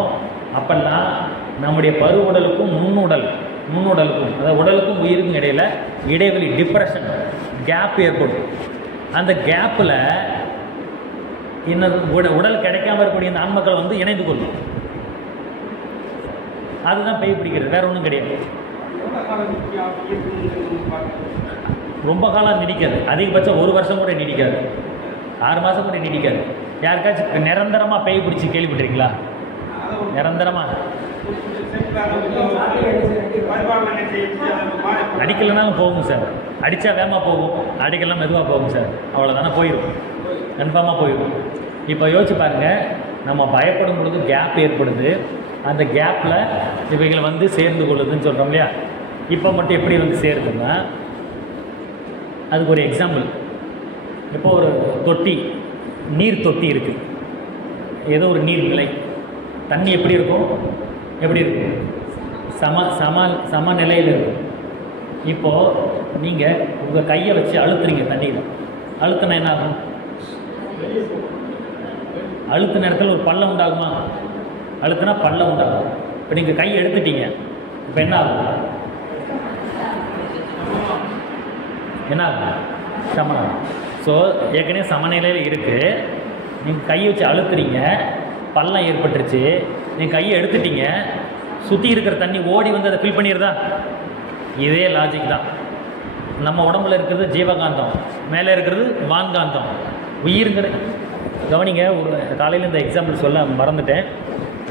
அப்போல்லாம் நம்முடைய பருவுடலுக்கும் நுண்ணுடலுக்கும் அதாவது உடலுக்கும் உயிருக்கும் இடைவெளி டிப்ரெஷன் கேப் ஏற்படும். அந்த கேப்பில் இன்னும் உடல் கிடைக்காம இருக்கக்கூடிய அந்த ஆண்மக்கள் வந்து இணைந்து கொள்ளும். அதுதான் பேய் பிடிக்கிறது, வேற ஒன்றும் கிடையாது. ரொம்ப காலம் நீடிக்காது, அதிகபட்சம் 1 வருஷம் கூட நீடிக்காது, 6 மாதம் கூட நீடிக்காது. யாருக்காச்சும் நிரந்தரமாக பேய் பிடிச்சி கேள்விப்பட்டிருக்கீங்களா? நிரந்தரமாக அடிக்கலைனாலும் போகும் சார். அடித்தா வேகமாக போகும், அடிக்கலாம் மெதுவாக போகும் சார். அவ்வளோதானே, போயிடும், கன்ஃபார்மாக போயிடும். இப்போ யோசிச்சு பாருங்கள், நம்ம பயப்படும் பொழுது கேப் ஏற்படுது, அந்த கேப்பில் இவைகளை வந்து சேர்ந்து கொள்ளுதுன்னு சொல்கிறோம் இல்லையா? இப்போ மட்டும் எப்படி வந்து சேருதுன்னா, அதுக்கு ஒரு எக்ஸாம்பிள். இப்போ ஒரு தொட்டி, நீர் தொட்டி இருக்குது, ஏதோ ஒரு நீர்நிலை, தண்ணி எப்படி இருக்கும்? சமநிலையில் இருக்கும். இப்போது நீங்கள் உங்கள் கையை வச்சு அழுத்துறீங்க தண்ணியில், அழுத்தினா என்ன ஆகும்? அழுத்தின இடத்துல ஒரு பள்ளம் உண்டாகுமா? அழுத்தினா பள்ளம் உண்டாகும். இப்போ நீங்கள் கையை எடுத்துட்டீங்க, இப்போ என்ன ஆகும்? சமம். ஸோ ஏற்கனவே சமநிலையில் இருக்குது, நீங்கள் கையை வச்சு அழுத்துறீங்க, பள்ளம் ஏற்பட்டுருச்சு, நீங்கள் கையை எடுத்துட்டீங்க, சுற்றி இருக்கிற தண்ணி ஓடி வந்து அதை ஃபில் பண்ணிடுறதா? இதே லாஜிக் தான். நம்ம உடம்புல இருக்கிறது ஜீவகாந்தம், மேலே இருக்கிறது வான்காந்தம், உயிருங்கிற. கவனிங்க, ஒரு காலையில் இந்த எக்ஸாம்பிள் சொல்ல மறந்துட்டேன்.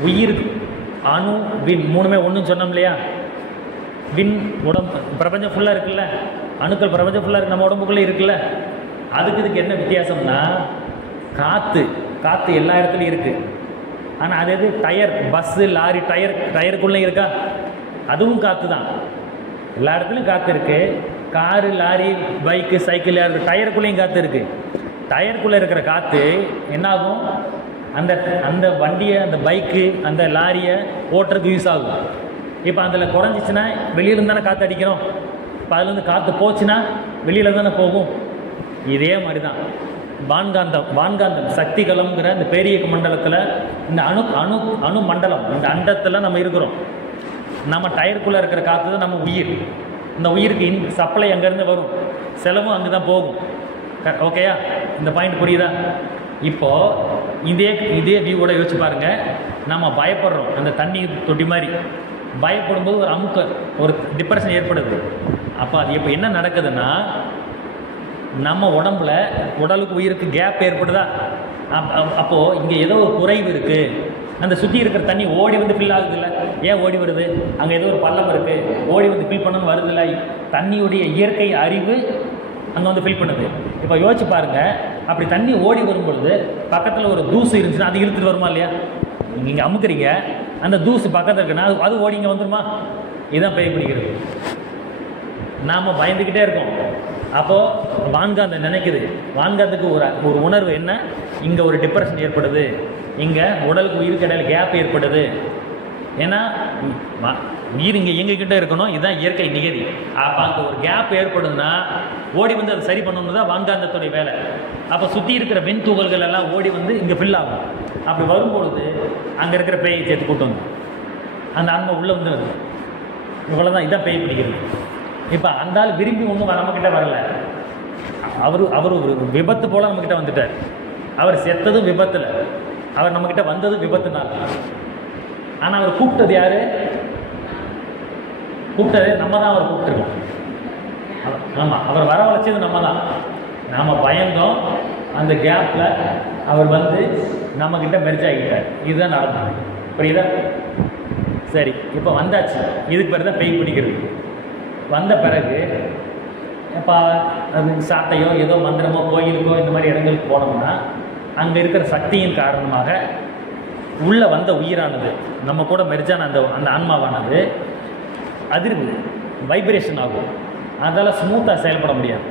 உயிர், அணு, விண் மூணுமே ஒன்றுன்னு சொன்னோம் இல்லையா? விண் உடம்பு பிரபஞ்சம் ஃபுல்லாக இருக்குல்ல, அணுக்கள் பிரபஞ்சம் ஃபுல்லாக இருக்குது, நம்ம உடம்புக்குள்ளே இருக்குல்ல. இதுக்கு என்ன வித்தியாசம்னா, காற்று எல்லா இடத்துலையும் இருக்குது. ஆனால் அது எது? டயர், பஸ்ஸு, லாரி டயருக்குள்ளே இருக்கா? அதுவும் காற்று தான். எல்லா இடத்துலையும் காற்று இருக்குது. காரு, லாரி, பைக்கு, சைக்கிள், டயருக்குள்ளேயும் காற்று இருக்குது. டயருக்குள்ளே இருக்கிற காற்று என்னாகும்? அந்த வண்டியை, அந்த பைக்கு, அந்த லாரியை ஓட்டுறதுக்கு யூஸ் ஆகும். இப்போ அதில் குறைஞ்சிச்சின்னா வெளியிலேருந்து தானே காற்று அடிக்கிறோம். இப்போ அதுலேருந்து காற்று போச்சுன்னா வெளியில் தானே போகும். இதே மாதிரி தான் வான்காந்தம் சக்தி கலம்ங்கிற இந்த பேரியக்க மண்டலத்தில், இந்த அணு மண்டலம், இந்த அண்டத்தில் நம்ம இருக்கிறோம். நம்ம டயருக்குள்ளே இருக்கிற காற்று தான் நம்ம உயிர். இந்த உயிருக்கு சப்ளை அங்கேருந்து வரும், செலவும் அங்கே தான் போகும். ஓகேயா? இந்த பாயிண்ட் புரியுதா? இப்போது இதே வியூவோட யோசிச்சு பாருங்கள். நம்ம பயப்படுறோம், அந்த தண்ணி தொட்டி மாதிரி பயப்படும்போது ஒரு டிப்ரெஷன் ஏற்படுது. அப்போ அது இப்போ என்ன நடக்குதுன்னா, நம்ம உடலுக்கு உயிருக்கு கேப் ஏற்படுதா? அப்போது இங்கே ஏதோ ஒரு குறைவு இருக்குது. அந்த சுற்றி இருக்கிற தண்ணி ஓடி வந்து ஃபில் ஆகுது இல்லை? ஏன் ஓடி வருது? அங்கே ஏதோ ஒரு பள்ளம் இருக்குது, ஓடி வந்து ஃபில் பண்ணணும்னு வருது இல்லை? தண்ணியுடைய இயற்கை அறிவு அங்கே வந்து ஃபில் பண்ணுது. இப்போ யோசிச்சு பாருங்கள், அப்படி தண்ணி ஓடி வரும்பொழுது பக்கத்தில் ஒரு தூசு இருந்துச்சுன்னா அது இழுத்துட்டு வருமா இல்லையா? நீங்கள் அமுக்குறீங்க, அந்த தூசு பக்கத்தில் இருக்குன்னா அது ஓடி இங்கே வந்துடுமா? இதுதான் பேய் பிடிக்கிறது. நாம் பயந்துக்கிட்டே இருக்கோம். அப்போது வான்காந்தம் நினைக்குது, வான்காந்தத்துக்கு ஒரு உணர்வு என்ன? இங்கே ஒரு டிப்ரெஷன் ஏற்படுது, இங்கே உடலுக்கு உயிருக்கு இடையில கேப் ஏற்படுது. ஏன்னா உயிர் இங்கே இயங்கிக்கிட்டே இருக்கணும், இதுதான் இயற்கை நிகதி. அப்போ அங்கே ஒரு கேப் ஏற்படுதுன்னா ஓடி வந்து அதை சரி பண்ணணுன்னு தான் வான்காந்தத்துடைய வேலை. அப்போ சுற்றி இருக்கிற வெண் துகள்கள் எல்லாம் ஓடி வந்து இங்கே ஃபில் ஆகும். அப்படி வரும்பொழுது அங்கே இருக்கிற பேயை சேர்த்து கூட்டு வந்து அந்த ஆன்மா உள்ளே வந்து வருது. இவ்வளோதான், இதான் பேய் பிடிக்கிறது. இப்போ அந்த ஆள் விரும்பி ஒன்றும் நம்மக்கிட்ட வரல, அவர் ஒரு விபத்து போல் நம்மக்கிட்ட வந்துட்டார். அவர் செத்ததும் விபத்தில், அவர் நம்மக்கிட்ட வந்ததும் விபத்துனால. ஆனால் அவர் கூப்பிட்டது யார்? கூப்பிட்டது நம்ம தான். அவர் கூப்பிட்டுருக்கோம். ஆமாம், அவர் வரவழைச்சது நம்ம தான். நாம் பயந்தோம், அந்த கேப்பில் அவர் வந்து நம்மக்கிட்ட மெர்ஜ் ஆகிட்டார். இதுதான் நடந்தது. புரியுதா? சரி, இப்போ வந்தாச்சு. இதுக்கு பிறகு தான் பேய் பிடிக்கிறது. வந்த பிறகு இப்போ அது சாட்டையோ ஏதோ மந்திரமோ கோயிலுக்கோ இந்த மாதிரி இடங்களுக்கு போனோம்னா அங்கே இருக்கிற சக்தியின் காரணமாக உள்ளே வந்த உயிரானது, நம்ம கூட மெர்ஜான அந்த ஆன்மாவானது அதிர்வு, வைப்ரேஷன் ஆகும். அதெல்லாம் ஸ்மூத்தாக செயல்பட முடியாது.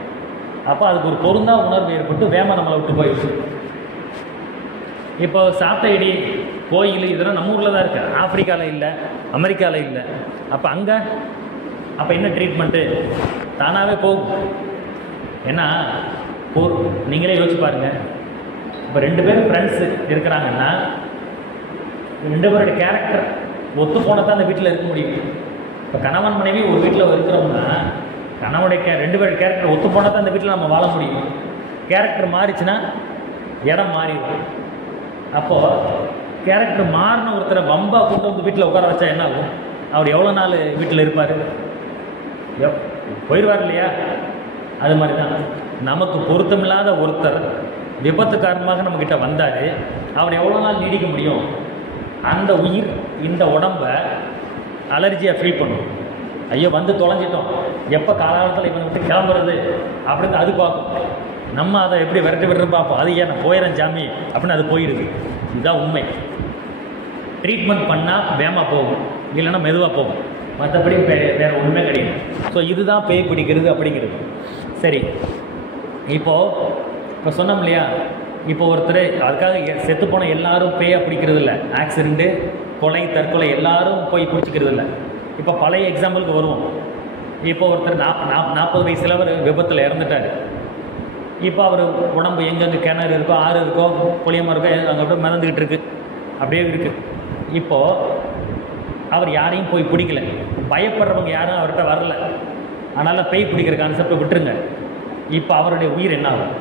அப்போ அதுக்கு ஒரு பொருந்தா உணர்வு ஏற்பட்டு வேமா நம்மளை விட்டு போயிடுச்சு. இப்போ சாட்டையடி கோயில் இதெல்லாம் நம்ம ஊரில் தான் இருக்குது, ஆப்பிரிக்காவில் இல்லை, அமெரிக்காவில் இல்லை. அப்போ என்ன ட்ரீட்மெண்ட்டு? தானாகவே போகும். ஏன்னா நீங்களே யோசிச்சு பாருங்கள், இப்போ 2 பேரும் ஃப்ரெண்ட்ஸு இருக்கிறாங்கன்னா 2 பேருடைய கேரக்டர் ஒத்து போனால் தான் அந்த வீட்டில் இருக்க முடியும். இப்போ கணவன் மனைவி ஒரு வீட்டில் இருக்கிறோம்னா கணவனுடைய 2 பேருடைய கேரக்டர் ஒத்து போனால் தான் அந்த வீட்டில் நம்ம வாழ முடியும். கேரக்டர் மாறிச்சுன்னா இடம் மாறிடும். அப்போது கேரக்டர் மாறின ஒருத்தரை வம்பா கூட்டு வந்து வீட்டில் உட்கார வச்சா என்ன ஆகும்? அவர் எவ்வளோ நாள் வீட்டில் இருப்பார்? போயிடுவார் இல்லையா? அது மாதிரி தான் நமக்கு பொருத்தமில்லாத ஒருத்தர் விபத்து காரணமாக நம்மக்கிட்ட வந்தார், அவர் எவ்வளோ நாள் நீடிக்க முடியும்? அந்த உயிர் இந்த உடம்பை அலர்ஜியாக ஃபீல் பண்ணும். ஐயோ வந்து தொலைஞ்சிட்டோம், எப்போ காலகாலத்தில் இவனை விட்டு கிளம்புறது அப்படின்னு அது பார்க்கும். நம்ம அதை எப்படி விரட்டி விடுறது பார்ப்போம். அது ஏன் நான் போயிடறேன் ஜாமி அப்படின்னு அது போயிடுது. இதுதான் உண்மை. ட்ரீட்மெண்ட் பண்ணால் வேகமாக போகும், இல்லைன்னா மெதுவாக போகும். மற்றபடி வேறு ஒன்றுமே கிடையாது. ஸோ இதுதான் பேய் பிடிக்கிறது அப்படிங்கிறது. சரி, இப்போ சொன்னோம் இல்லையா, இப்போ ஒருத்தர் அதுக்காக செத்து போன எல்லாரும் பேயை பிடிக்கிறது இல்லை. ஆக்சிடெண்ட்டு, கொலை, தற்கொலை எல்லாரும் போய் பிடிச்சிக்கிறது இல்லை. இப்போ பழைய எக்ஸாம்பிளுக்கு வருவோம். இப்போ ஒருத்தர் 40 வயசில் அவர் விபத்தில் இறந்துட்டார். இப்போ அவர் உடம்பு எங்கெங்கே கிணறு இருக்கோ, ஆறு இருக்கோ, புளியமாக இருக்கோ, அங்கே அப்படியே மிதந்துக்கிட்டு இருக்குது, அப்படியே இருக்குது. இப்போது அவர் யாரையும் போய் பிடிக்கல, பயப்படுறவங்க யாரும் அவர்கிட்ட வரல. அதனால் பேய் பிடிக்கிற கான்செப்டை விட்டுருங்க. இப்போ அவருடைய உயிர் என்ன ஆகும்?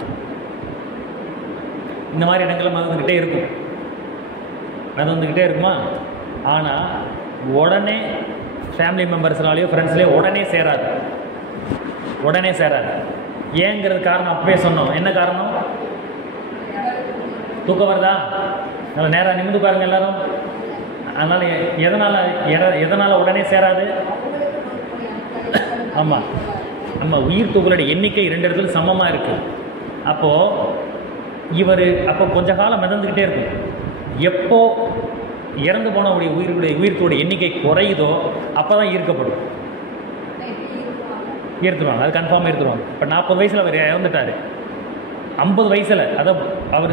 இந்த மாதிரி இடங்களில் மிதந்துக்கிட்டே இருக்கும், மிதந்துக்கிட்டே இருக்குமா? ஆனால் உடனே ஃபேமிலி மெம்பர்ஸ்னாலேயோ ஃப்ரெண்ட்ஸ்லேயோ உடனே சேராது. ஏங்கிறது காரணம் அப்பவே சொன்னோம். என்ன காரணம்? தூக்கம் வருதா? நல்லா நேராக நிமிந்து பாருங்க எல்லாரும். அதனால் எதனால் உடனே சேராது? ஆமாம், நம்ம உயிர் துகளுடைய எண்ணிக்கை 2 இடத்துல சமமாக இருக்குது. அப்போ கொஞ்ச காலம் மிதந்துக்கிட்டே இருக்கும். எப்போ இறந்து போன உயிர்த்துடைய எண்ணிக்கை குறையுதோ அப்போ தான் ஈர்க்கப்படும். ஈர்த்துருவாங்க, அது கன்ஃபார்மாக ஈர்த்துருவாங்க. இப்போ 40 வயசில் அவர் இறந்துட்டார், 50 வயசில் அதை அவர்